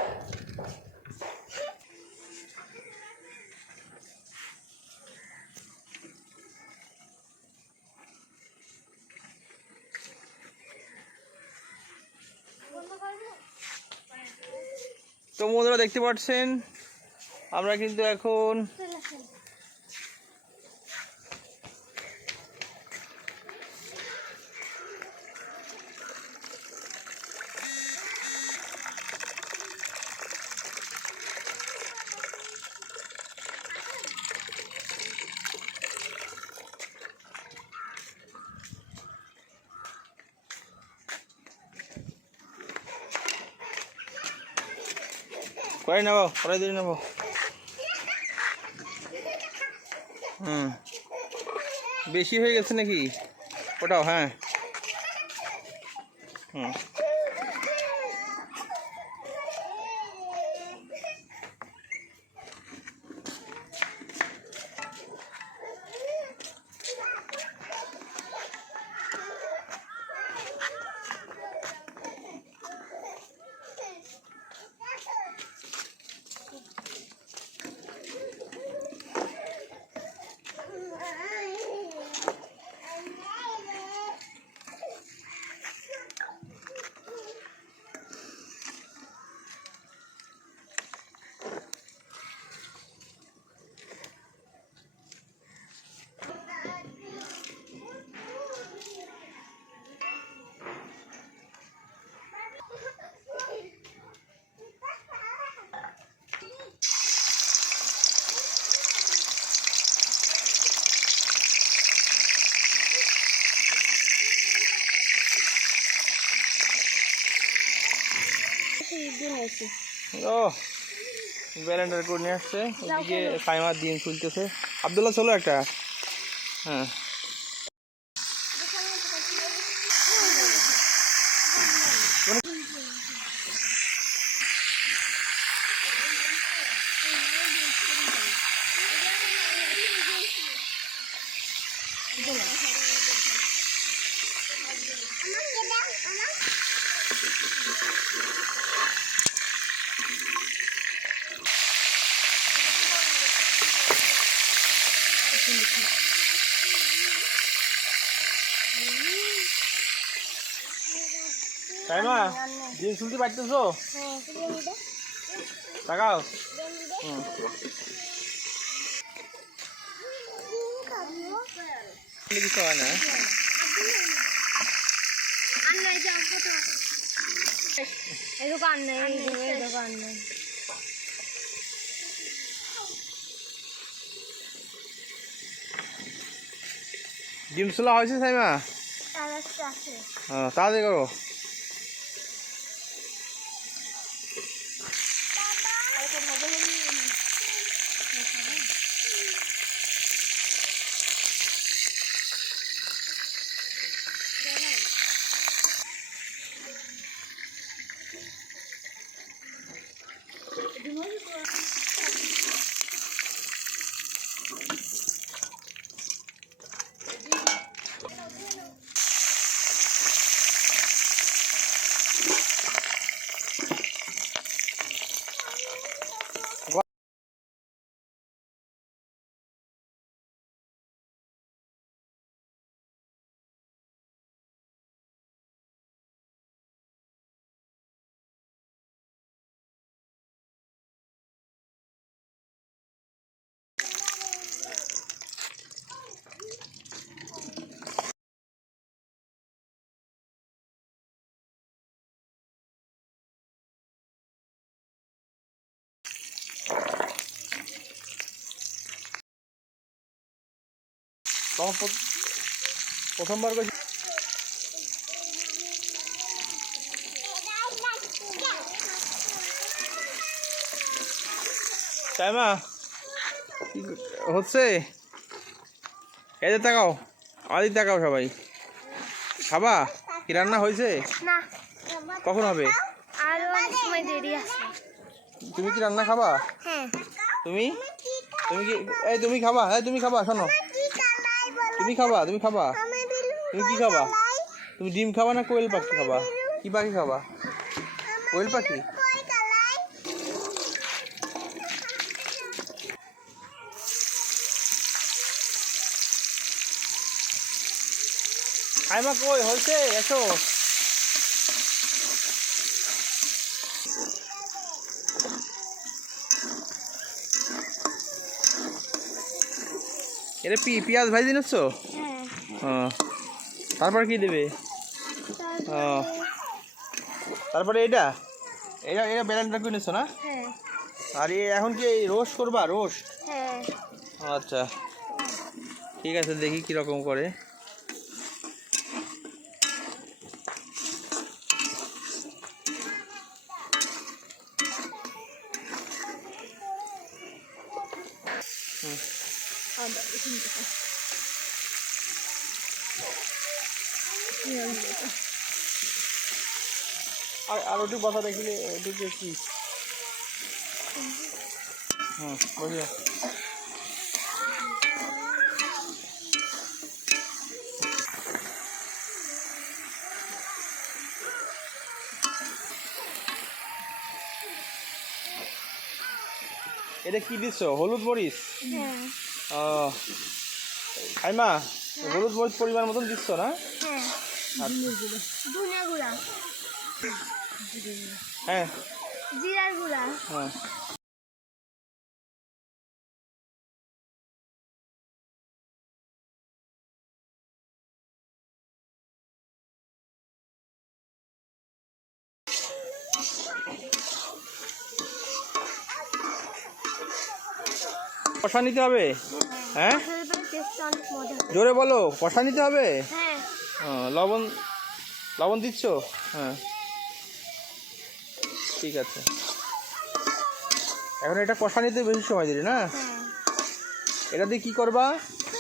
তো বন্ধুরা দেখতে পাচ্ছেন আমরা কিন্তু এখন করে নেবো, করে দিয়ে নেবো। বেশি হয়ে গেছে নাকি ওটাও? হ্যাঁ দিন হয়েছে। ও ব্যালেন্ডার করে নিয়ে আসছে। এদিকে সাইমার ডিম খুলতেছে। আব্দুল্লাহ চলো একটা। হ্যাঁ সাইমা ডিম খুলতে পারতেছো? তাকাও। কিছু হয় না। এই দোকান নেই, এই দোকান নেই। ডিম ছোলা হয়েছে সাইমা? তাড়াতাড়ি করো। তখন প্রথমবার কইছি সাইমা হচ্ছে। এদের তাকাও, আমাদের তাকাও সবাই। খাবা? কি রান্না হয়েছে? না, কখন হবে? আর অনেক সময় দেরি আছে। তুমি কি রান্না খাবা? হ্যাঁ। তুমি তুমি কি তুমি খাবা? হ্যাঁ তুমি খাবা, শোনো। তুমি খাবা? তুমি খাবা? তুমি কি খাবা? তুমি ডিম খাবা না কোয়েল পাখি খাবা? কি পাখি খাবা? কোয়েল পাখি? সাইমা কই হয়েছে? এসো। এটা পেঁয়াজ ভাজি নিচ্ছ? তারপর কি দেবে? তারপরে এটা এটা এটা ব্যালেন্ডার করে নিচ্ছ না? আর এখন কি রোস্ট করবা? রোস্ট? আচ্ছা ঠিক আছে, দেখি কীরকম করে। আর ওটু কথা দেখিলে ওটুকে কি বুঝলো। এটা কি দিচ্ছ? হলুদ মরিচ? সাইমা হলুদ মরিচ পরিমাণ মতন দিচ্ছ না? ধনিয়া গুঁড়া, হ্যাঁ জিরার গুঁড়া, হ্যাঁ। কষা নিতে হবে? হ্যাঁ জোরে বলো, কষা নিতে হবে? লবণ লবণ দিচ্ছ? হ্যাঁ ঠিক আছে। এখন এটা কষা নিতে বেশি সময় দিলি না? হ্যাঁ, এটা দিয়ে কি করবা?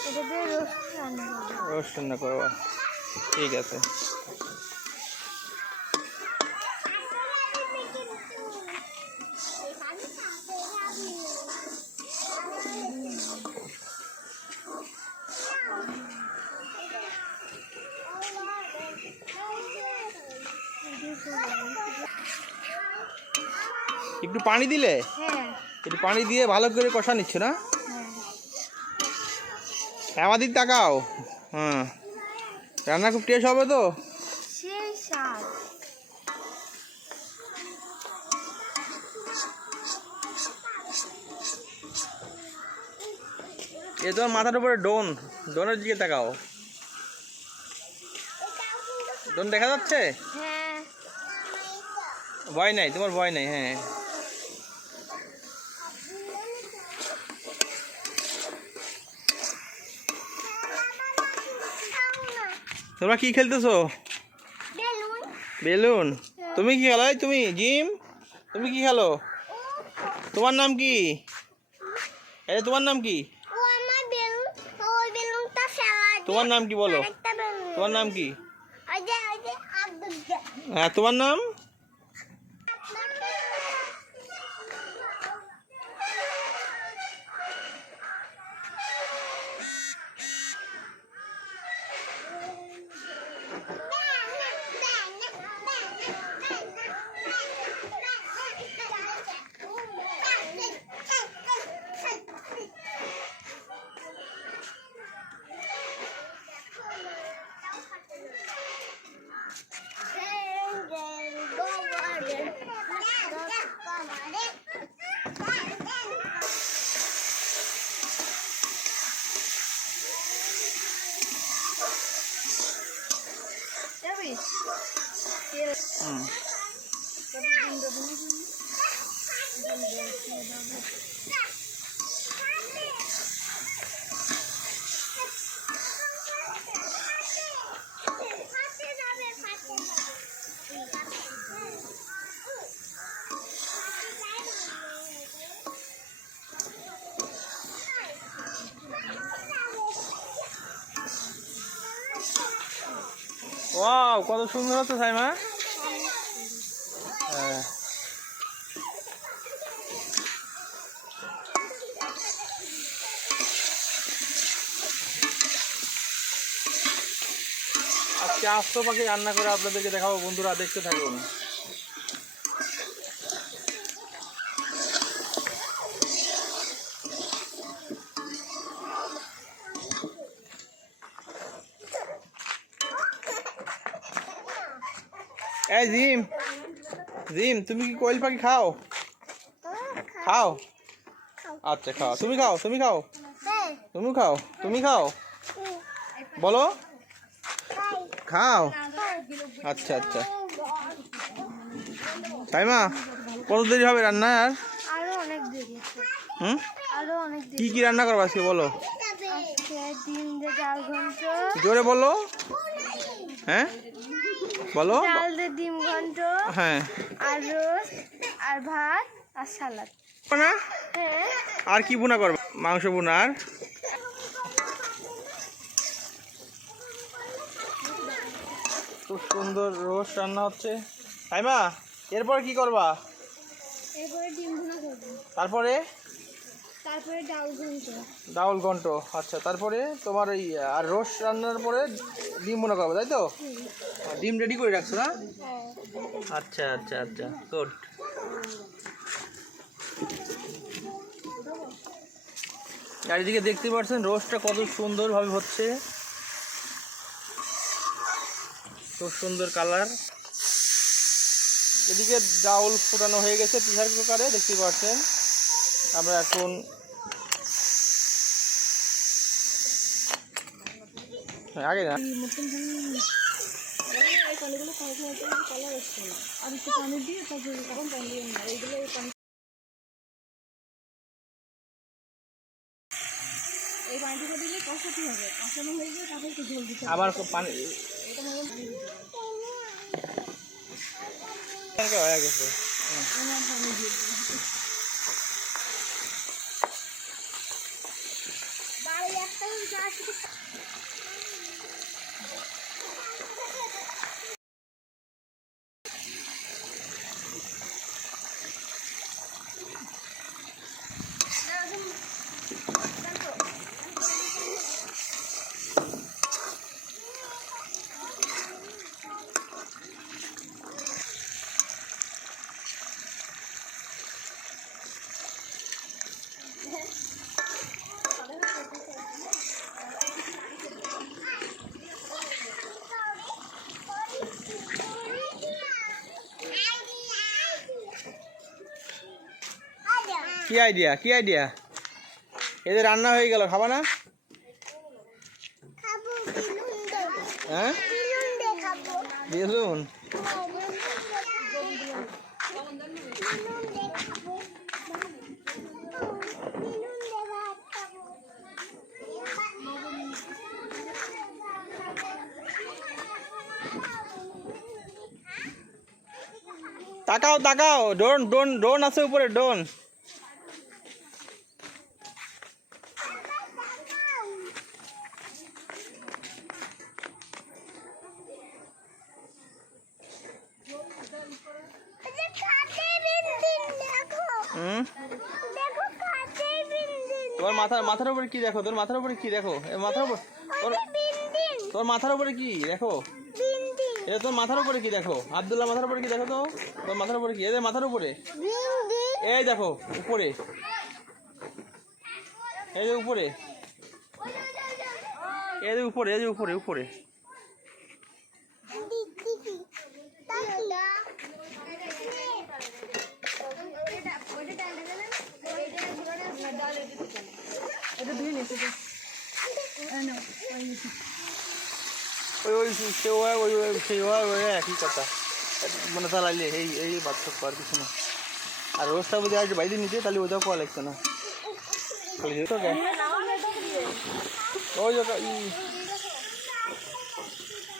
এটা দিয়ে রোস্ট রান্না করবো। রোস্ট রান্না করবা, ঠিক আছে। একটু পানি দিলে? হ্যাঁ, একটু পানি দিয়ে ভালো করে কষা নিচ্ছ না? হ্যাঁ, আমাদের তাকাও। হ্যাঁ, রান্না খুব টেস্ট হবে তো? সেই স্বাদ। এ তোমার মাথার উপরে ডোন, ডোনের দিকে তাকাও। ডোন দেখা যাচ্ছে? হ্যাঁ, ভয় নাই, তোমার ভয় নাই। হ্যাঁ, তোমরা কি খেলতেছো? বেলুন। তুমি কি খেলো? তুমি জিম, তুমি কি খেলো? তোমার নাম কি? এই তোমার নাম কি? ও আমার বেলুন, ওই বেলুনটা ফেলা দে। তোমার নাম কি বলো? আরেকটা বেলুন। তোমার নাম কি? ওই যে আব্দুল। হ্যাঁ, তোমার নাম? হুম। ওয়াও, কত সুন্দর হচ্ছে সাইমা। হ্যাঁ, আজকে আস্ত পাখি রান্না করে আপনাদেরকে দেখাবো বন্ধুরা, দেখতে থাকুন। এই জিম, জিম তুমি কি কোয়েল পাখি খাও? খাও? আচ্ছা খাও, তুমি খাও, তুমি খাও, তুমি খাও, তুমি খাও, বলো খাও। আচ্ছা আচ্ছা, সাইমা কত দেরি হবে রান্না আর? আরো অনেক দেরি আছে। হুম, আরো অনেক কি দেরি। কি রান্না করবো আজকে বলো? আজকে ডিম দিয়ে চাল ঘন্ট, জোরে বলো। হ্যাঁ বলো। চাল দিয়ে ডিম ঘন্ট, হ্যাঁ, আর রোস্ট, আর ভাত, আর সালাদ। না হ্যাঁ, আর কি বোনা করবো? মাংস বোনা। আর খুব সুন্দর রোস্ট রান্না হচ্ছে। সাইমা এরপর কি করবা? এরপরে ডিম ভুনা করবো, তারপরে তারপরে ডাল ঘন্ট। ডাউল ঘন্ট। আচ্ছা, তারপরে তোমার এই আর রোস্ট রান্নার পরে ডিম বোনা করবো, তাই তো? ডিম রেডি করে রাখছো না? আচ্ছা আচ্ছা আচ্ছা, গুড। চারিদিকে দেখতে পাচ্ছেন রোস্টটা কত সুন্দরভাবে হচ্ছে, খুব সুন্দর কালার। এদিকে ডাউল ফোটানো হয়ে গেছে প্রেসার কুকারে, দেখতে পাচ্ছেন। আমরা এখন আগে না আবার পানি হয়ে গেছে। বাড়ি একটা কি আইডিয়া কি আইডিয়া? এদের রান্না হয়ে গেল, খাবা না? হ্যাঁ বেলুন। তাকাও তাকাও, ড্রোন ড্রোন ড্রোন আছে উপরে, ড্রোন। তোমার মাথার উপরে কি দেখো? তোর মাথার উপরে কি দেখো? মাথার উপর তোর মাথার উপরে কি দেখো? এটা তোর মাথার উপরে কি দেখো? আব্দুল্লাহ মাথার উপরে কি দেখো তো? তোর মাথার উপরে কি? এদের মাথার উপরে এই দেখো, উপরে এই যে উপরে, এই যে উপরে, এই যে উপরে উপরে। একই কথা মানে চালাইলে এই বাচ্চা আর কিছু না। আর রোজটা যদি আর বাইরে নিতে তাহলে ওইটাও পাওয়া লাগতো না।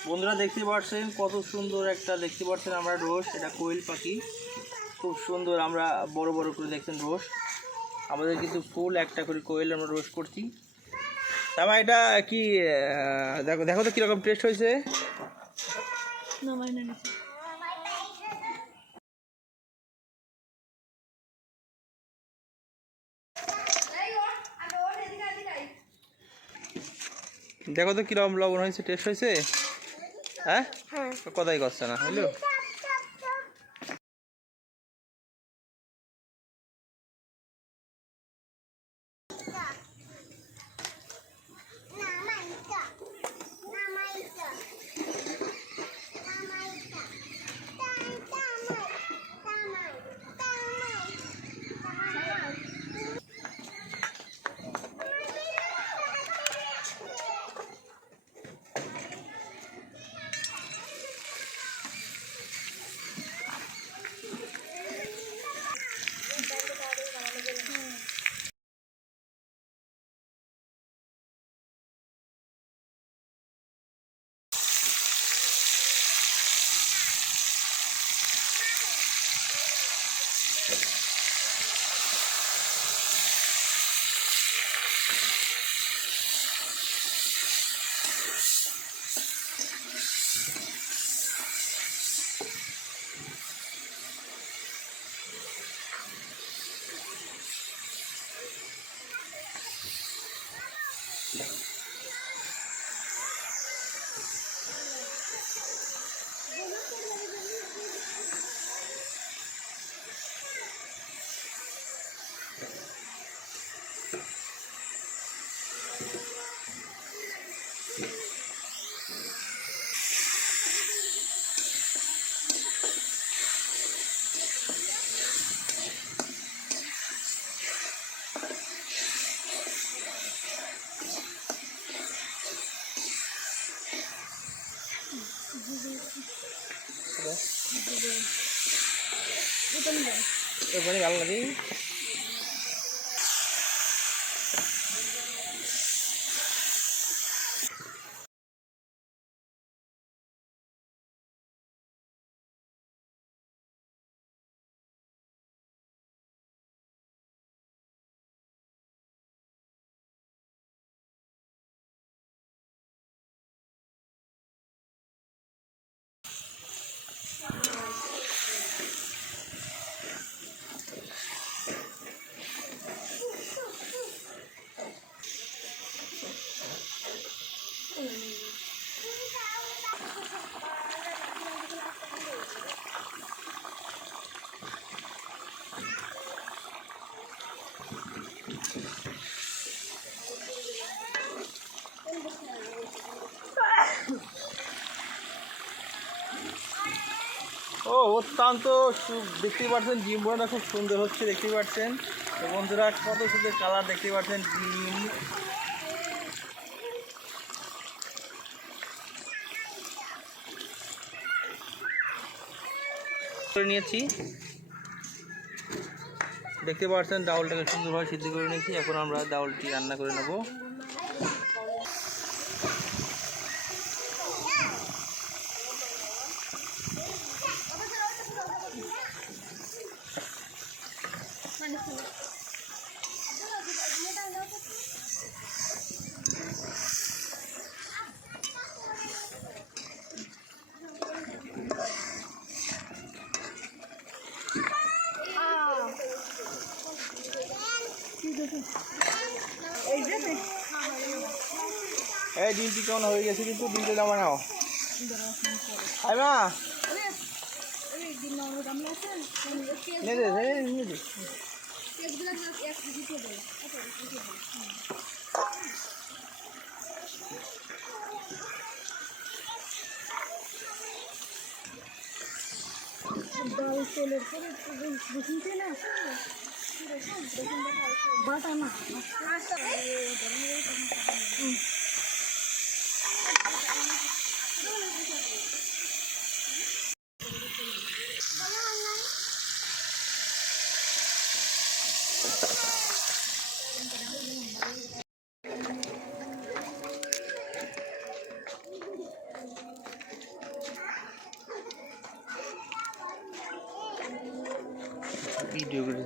বন্ধুরা দেখতে পাচ্ছেন কত সুন্দর একটা, দেখতে পাচ্ছেন আমরা রোজ, এটা কোয়েল পাখি, খুব সুন্দর। আমরা বড় বড় করে দেখছেন রোজ, আমাদের কিন্তু ফুল একটা করে কোয়েল আমরা রোজ করছি। তারপর এটা কি দেখো দেখো তো কিরকম টেস্ট হয়েছে। দেখো তো কিরকম লবণ হয়েছে, টেস্ট হয়েছে? হ্যাঁ কথাই করছে না, বুঝলো? ওখানে ভালো লাগে। ও অত্যন্ত দেখতেই পাচ্ছেন ডিম বোনাটা খুব সুন্দর হচ্ছে দেখতেই পাচ্ছেন। তো বন্ধুরা কত সুন্দর কালার দেখতেই পাচ্ছেন ডিম। করে নিয়েছি দেখতে পাচ্ছেন, ডাউলটাকে সুন্দরভাবে সিদ্ধ করে নিয়েছি। এখন আমরা ডাউলটি রান্না করে নেব। এই ডিমটি কেমন হয়ে গেছে, কিন্তু ডিমটা নামা নাও। আই মা নিয়ে দে, নিয়ে দে। ভিডিও করে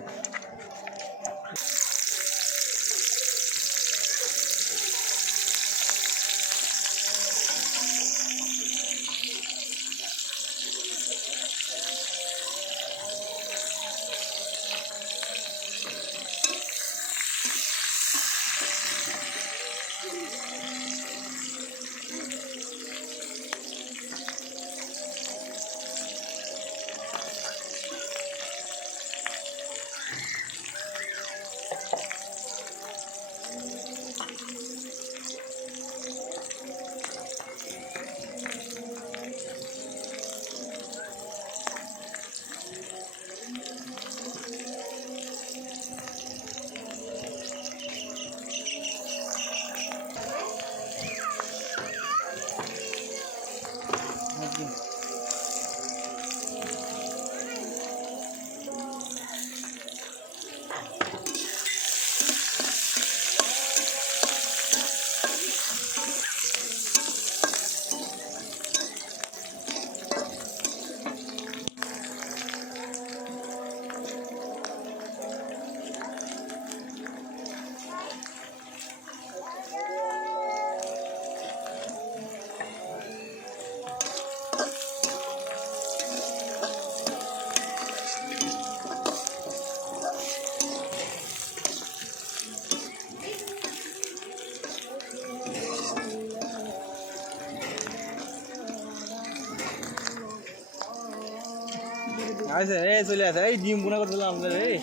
আচ্ছা। এই চলে আসে, এই ডিম বোনা করে দিলাম আমাদের। এই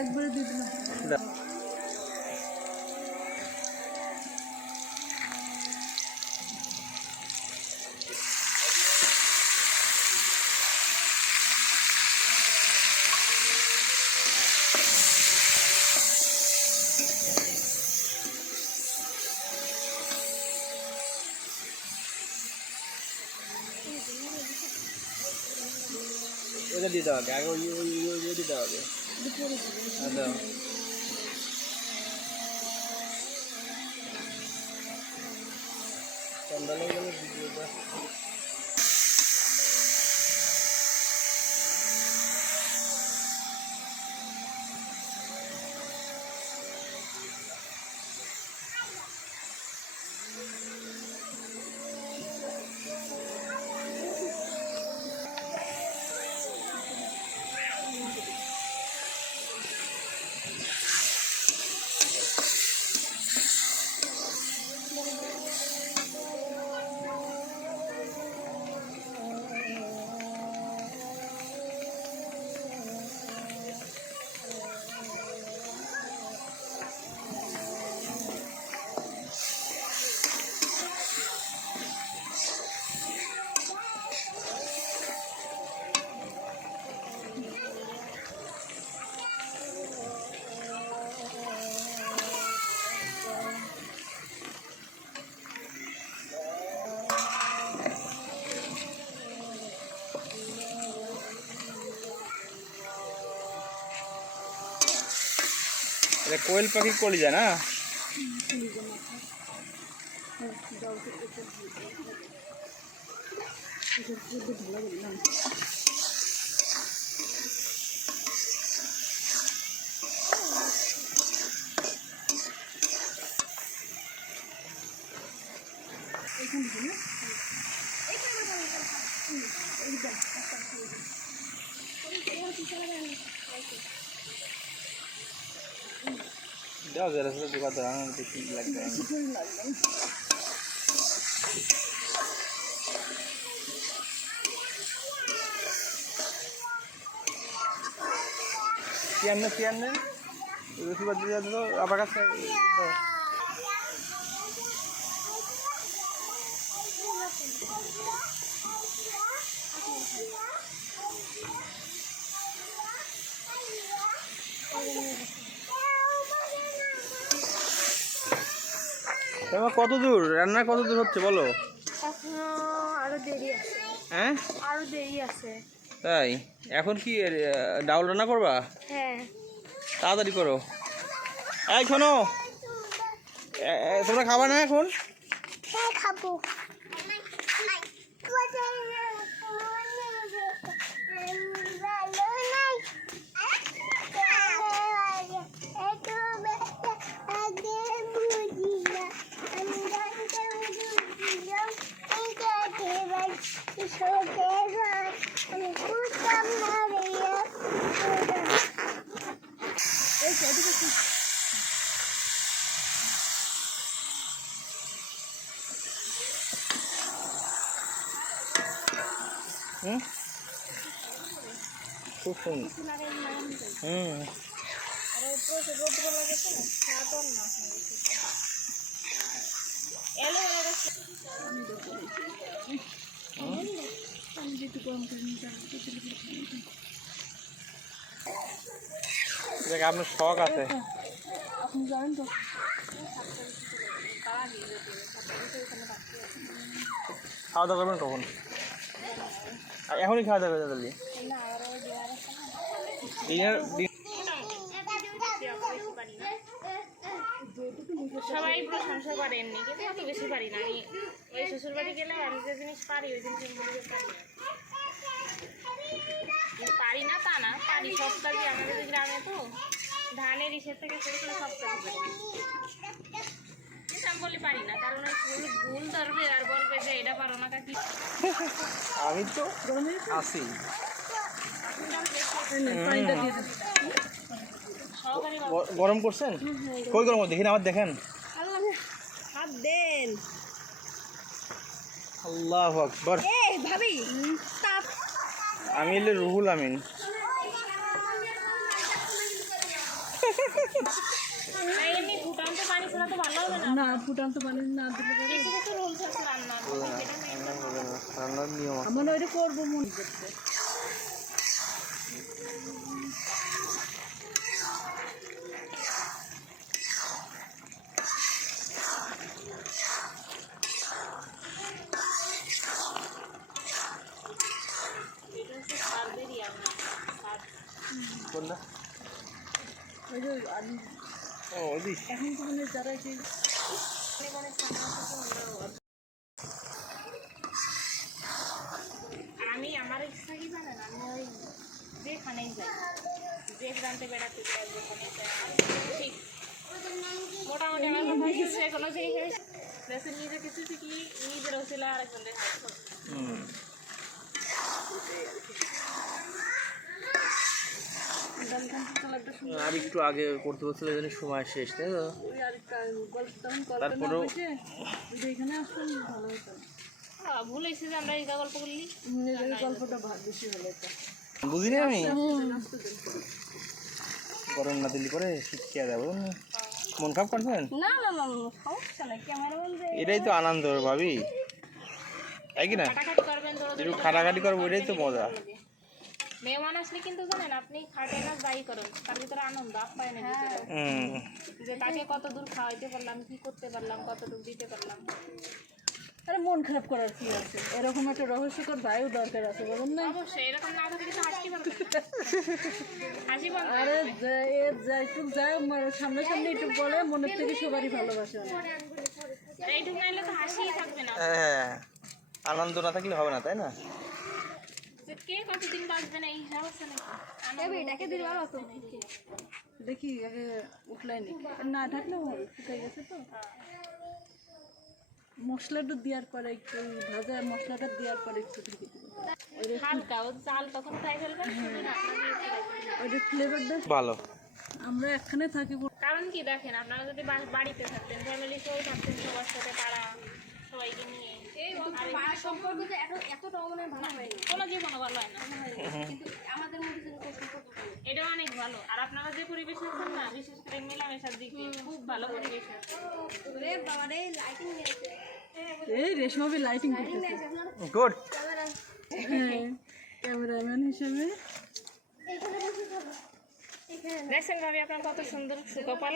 একবারে দিয়ে দিলাম। এটা দিতে হবে আগে, ওই দিতে হবে। আচ্ছা ঠান্ডা লেগে গেলে ভিডিওটা কোয়েল পাখি কলিজা না? যাও জেলা দোকান দেখি লাগবে। চেয়ার নেন রুটি বাদ দিয়ে দিল আবার কাছে। তোমার কত দূর রান্না, কত দূর হচ্ছে বলো? এখনো আরো দেরি আছে। হ্যাঁ আরো দেরি আছে। তাই এখন কি ডাউল রান্না করবা? হ্যাঁ। তাড়াতাড়ি করো। এই শোনো, তোমরা খাবা না এখন? হ্যাঁ খাবো। হুম খুব সুন্দর। হুম দেখ আপনার শখ আছে। খাওয়া দাওয়া করবেন কখন? এখনই খাওয়া দাওয়া করতে সবাই প্রশংসা করে এমনি, কিন্তু এত বেশি পারি না। আমি ওই শ্বশুর বাড়ি গেলে আমি যে জিনিস পারি ওই জিনিস পারি না তা না, পারি সব কাজই। আমাদের গ্রামে তো ধানের ইসের থেকে শুরু করে সব কাজ পারি, কিন্তু আমি বলি পারি না, কারণ ওই ভুল ধরবে আর বলবে যে এটা পারো না কাকি। আমি তো আছি। গরম করছেন? কই গরম দেখি না, আমার দেখেন। হাত দেন। আল্লাহু আকবার। এই ভাবি আমি এলে রুহুল আমিন। এমনি ফুটান্ত পানি ছাড়া তো ভালো হবে না। না ফুটান্ত পানি না দিলে কিছু কিছু রুলস আছে রান্নার, রান্নার নিয়ম আছে। আমরা ওইটা করবো মন করতে। কোনটা? ওই যে ও ওই এখন তো মানে যারা কি আমি আমার ইচ্ছা কি জানেন, আমি ওই যেখানেই যাই, যে প্রান্তে বেড়াতে যাই, যেখানে যাই ঠিক মোটামুটি আমার কথা হয়েছে কোনো জায়গায় নিজে কিছু কি নিজের ওসিলা আরেকজন দেখা। আর একটু আগে করতে বলছিল যেন সময় শেষ, তাই তো? তারপরেও এখানে আসলে ভালো হতো। ভুল হয়েছে যে আমরা এই গল্প করলি, গল্পটা বেশি হলো এটা। বুঝিনি আমি। গরম না দিলি করে শীত খেয়ে যাবো, মন খারাপ করবেন? না না না সমস্যা নাই, ক্যামেরা বলতে এটাই তো আনন্দ ভাবি, তাই কি না? খাটাখাটি করবেন, একটু খাটাখাটি করবো, এটাই তো মজা। মেহমান আসলে কিন্তু জানেন আপনি খাটে না যাই করেন, তার ভিতরে আনন্দ আপ্যায়নের ভিতরে, যে তাকে কত দূর খাওয়াইতে পারলাম, কি করতে পারলাম, কতটুকু দিতে পারলাম। আরে মন খারাপ করার কি আছে, এরকম একটা রহস্যকর ভাইও দরকার আছে, বলুন না? অবশ্যই এরকম না থাকলে তো হাসি বন্ধ হাসি বন্ধ আরে যাইটুক যায় সামনে সামনে একটু বলে, মনের থেকে সবারই ভালোবাসা হয়। এইটুকু নাইলে তো হাসিই থাকবে না। হ্যাঁ, আনন্দ না থাকলে হবে না, তাই না? যে কে কতদিন বাঁচবে না এই হিসাব আছে নাকি? এটাকে দিলে ভালো হতো। দেখি আগে উঠলাইনি, না ঢাকলেও হবে, শুকাই গেছে তো। মশলাটা দেওয়ার পরে একটু ভাজা মশলাটা দেওয়ার পরে একটু ঢেকে দেবো, হালকা ও চাল তখন ফ্রাই ফেলবেন, শুধু ঢাকনা দিয়ে ফেলবেন। ওইটা ফ্লেভারটা। ভালো। আমরা একখানে থাকি, কারণ কি দেখেন, আপনারা যদি বাড়িতে থাকতেন, ফ্যামিলি সহ থাকতেন, সবার সাথে পাড়া সবাইকে নিয়ে, পাড়ার সম্পর্ক যে এতটা মনে ভালো হয় না, কোনো জীবনও ভালো হয় না। কিন্তু আমাদের মধ্যে যে সম্পর্ক এটা অনেক ভালো। আর আপনারা যে পরিবেশে আছেন না, বিশেষ করে মেলামেশার দিক দিয়ে খুব ভালো পরিবেশ আছে। বাবারে লাইটিং নিয়েছে, এই রেশমাবি লাইটিং করতেছে। গুড। হ্যাঁ, ক্যামেরাম্যান হিসেবে দেখছেন ভাবি আপনার কত সুন্দর সুকপাল,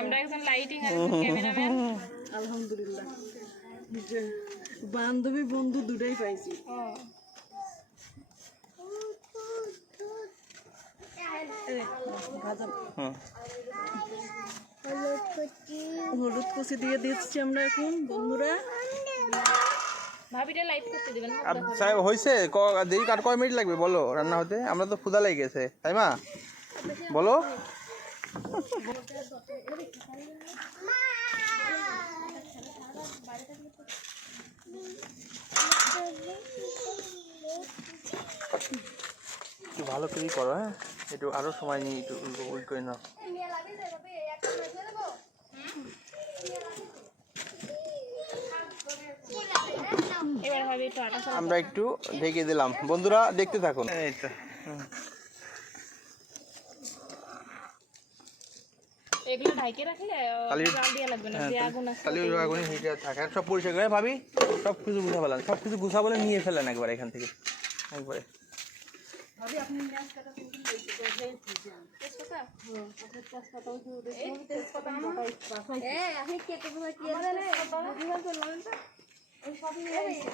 আমরা একজন লাইটিং আর ক্যামেরাম্যান। আলহামদুলিল্লাহ, যে বান্ধবী বন্ধু দুটাই পাইছি। ভাজা হলুদ কুচি দিয়ে দিচ্ছি আমরা এখন বন্ধুরা। ভাবিটা লাইট করতে দিবেন। সাহেব হয়েছে দেরি কার কয় মিনিট লাগবে বলো রান্না হতে? আমরা তো ক্ষুধা লেগে গেছে, তাই মা বলো। একটু ভালো করেই করো, হ্যাঁ, একটু আরো সময় নিয়ে একটু উইট করে নাও। এবার ভাবি একটু আটা আমরা একটু ঢেকে দিলাম, বন্ধুরা দেখতে থাকুন। এই তো এগুলো ঢাইকে রাখলে জাল দিয়ে লাগবে না, যে আগুন আছে তাহলে ওই আগুনে হিটে থাকে। আর সব পরিষ্কার করে ভাবি, সব কিছু গুছা ফেলেন, সব কিছু গুছা বলে নিয়ে ফেলেন একবার এখান থেকে একবারে। আপনি কে করবো কি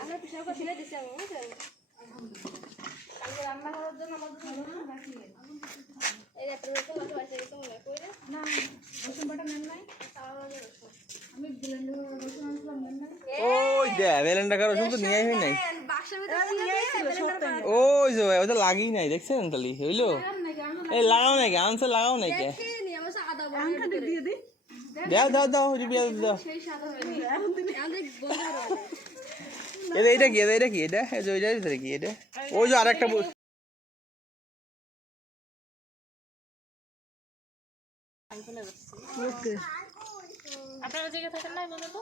আমরা পিছনে করে ফেলে দিচ্ছি আমি, বুঝলেন? রান্না করার জন্য আমাদের এই একটা রসুন বাটা বাড়িতে গেছে মনে করে না, রসুন বাটা নেন নাই, আমি ব্লেন্ডার রসুন আনছিলাম নেন নাই। ওই দে বেলেন্ডা কার রসুন তো নিয়ে নাই, বাক্সের ভিতরে ওই যে ওটা লাগেই নাই, দেখছেন তাহলে হইলো। এই লাগাও নাই কে আনসার, লাগাও নাই কে, খেয়ে আমি আদা বাটা দিয়ে দিই। দাও দাও দাও রিপিয়া দাও। সেই সাদা হয়নি, আমাদের বন্ধ করে এটা কি এটা কি এটা এই যে ওইটার ভিতরে কি এটা? ওই যে আরেকটা ওকে, আপনারা জেগে থাকেন না বন্ধু?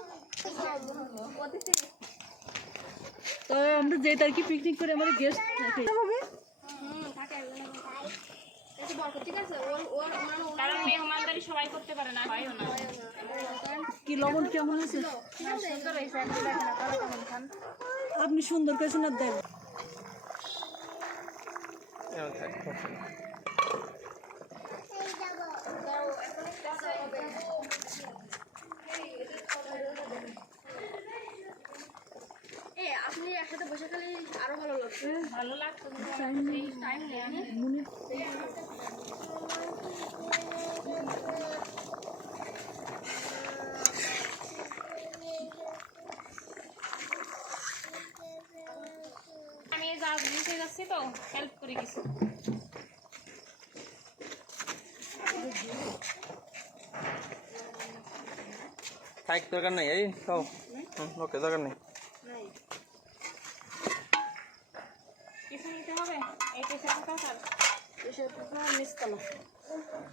তো আমরা যে তার কি পিকনিক করে আমাদের গেস্ট থাকে থাকে এই বল ঠিক আছে, ওর ওর কারণ মেহমানদারি সবাই করতে পারে না, হয়ও না। কি লবণ কেমন আছে? সুন্দর হয়েছে, আপনি দেখেন আপনারা কেমন খান। আপনি সুন্দর করেছেন আর দেখ। আপনি একসাথে বসে খালি আরো ভালো লাগছে, ভালো লাগতো টাইম নেই আমি এই গাছ বুঝে যাচ্ছি তো হেল্প করে কিছু। থাক দরকার নাই, এই খাও। ওকে দরকার নেই। কিছু নিতে হবে এই পেশা কাটার নিচতলা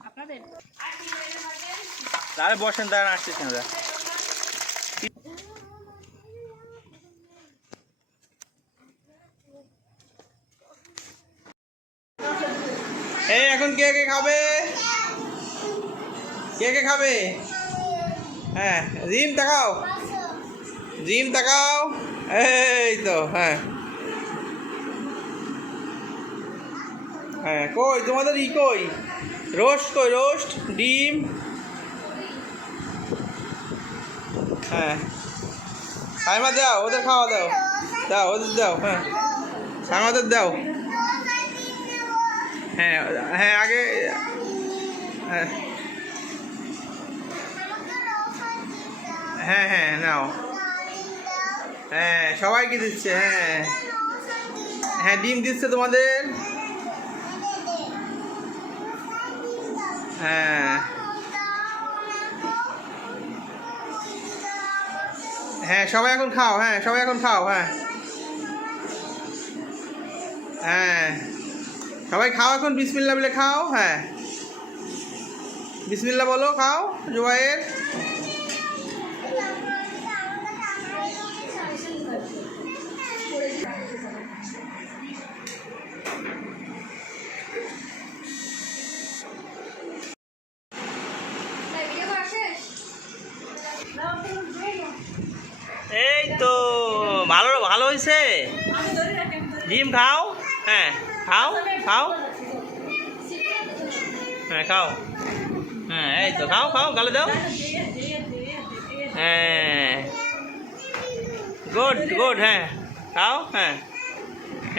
আপনাদের। আরে বসেন, দাঁড়ান আসতেছি আমরা। এই এখন কে কে খাবে? কে কে খাবে? হ্যাঁ জিম তাকাও, জিম তাকাও, এই তো। হ্যাঁ হ্যাঁ, কই তোমাদের ই কই? রোস্ট কই? রোস্ট ডিম। হ্যাঁ সাইমা দাও, ওদের খাওয়া দাও, দাও ওদের দাও। হ্যাঁ সাইমাদের দাও। হ্যাঁ হ্যাঁ আগে হ্যাঁ হ্যাঁ হ্যাঁ নাও। হ্যাঁ সবাইকে দিচ্ছে। হ্যাঁ হ্যাঁ ডিম দিচ্ছে তোমাদের। হ্যাঁ হ্যাঁ সবাই এখন খাও। হ্যাঁ সবাই এখন খাও। হ্যাঁ হ্যাঁ সবাই খাও এখন, বিসমিল্লাহ বলে খাও। হ্যাঁ বিসমিল্লাহ বলো, খাও জুবাইর। এই তো ভালো ভালো হয়েছে। ডিম খাও। হ্যাঁ খাও খাও। হ্যাঁ খাও। হ্যাঁ এই তো খাও খাও, গালে দাও। হ্যাঁ গুড গুড। হ্যাঁ খাও। হ্যাঁ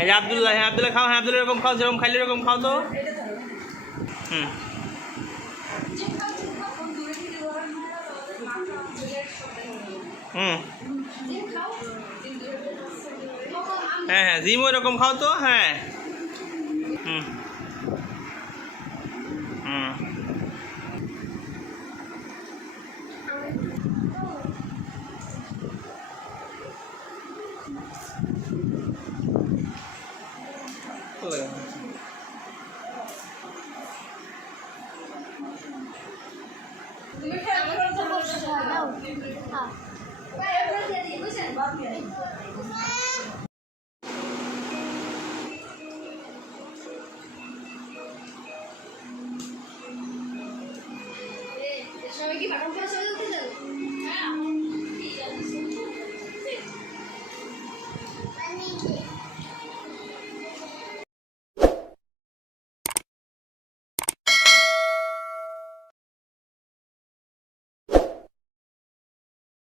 এই যে আবদুল্লাহ, হ্যাঁ আবদুল্লাহ খাও। হ্যাঁ আবদুল্লাহ এরকম খাও, যেরকম খাইলে এরকম খাও তো। হুম হুম হ্যাঁ হ্যাঁ জিমও এরকম খাও তো। হ্যাঁ হুম হুম সবাই কি বাটন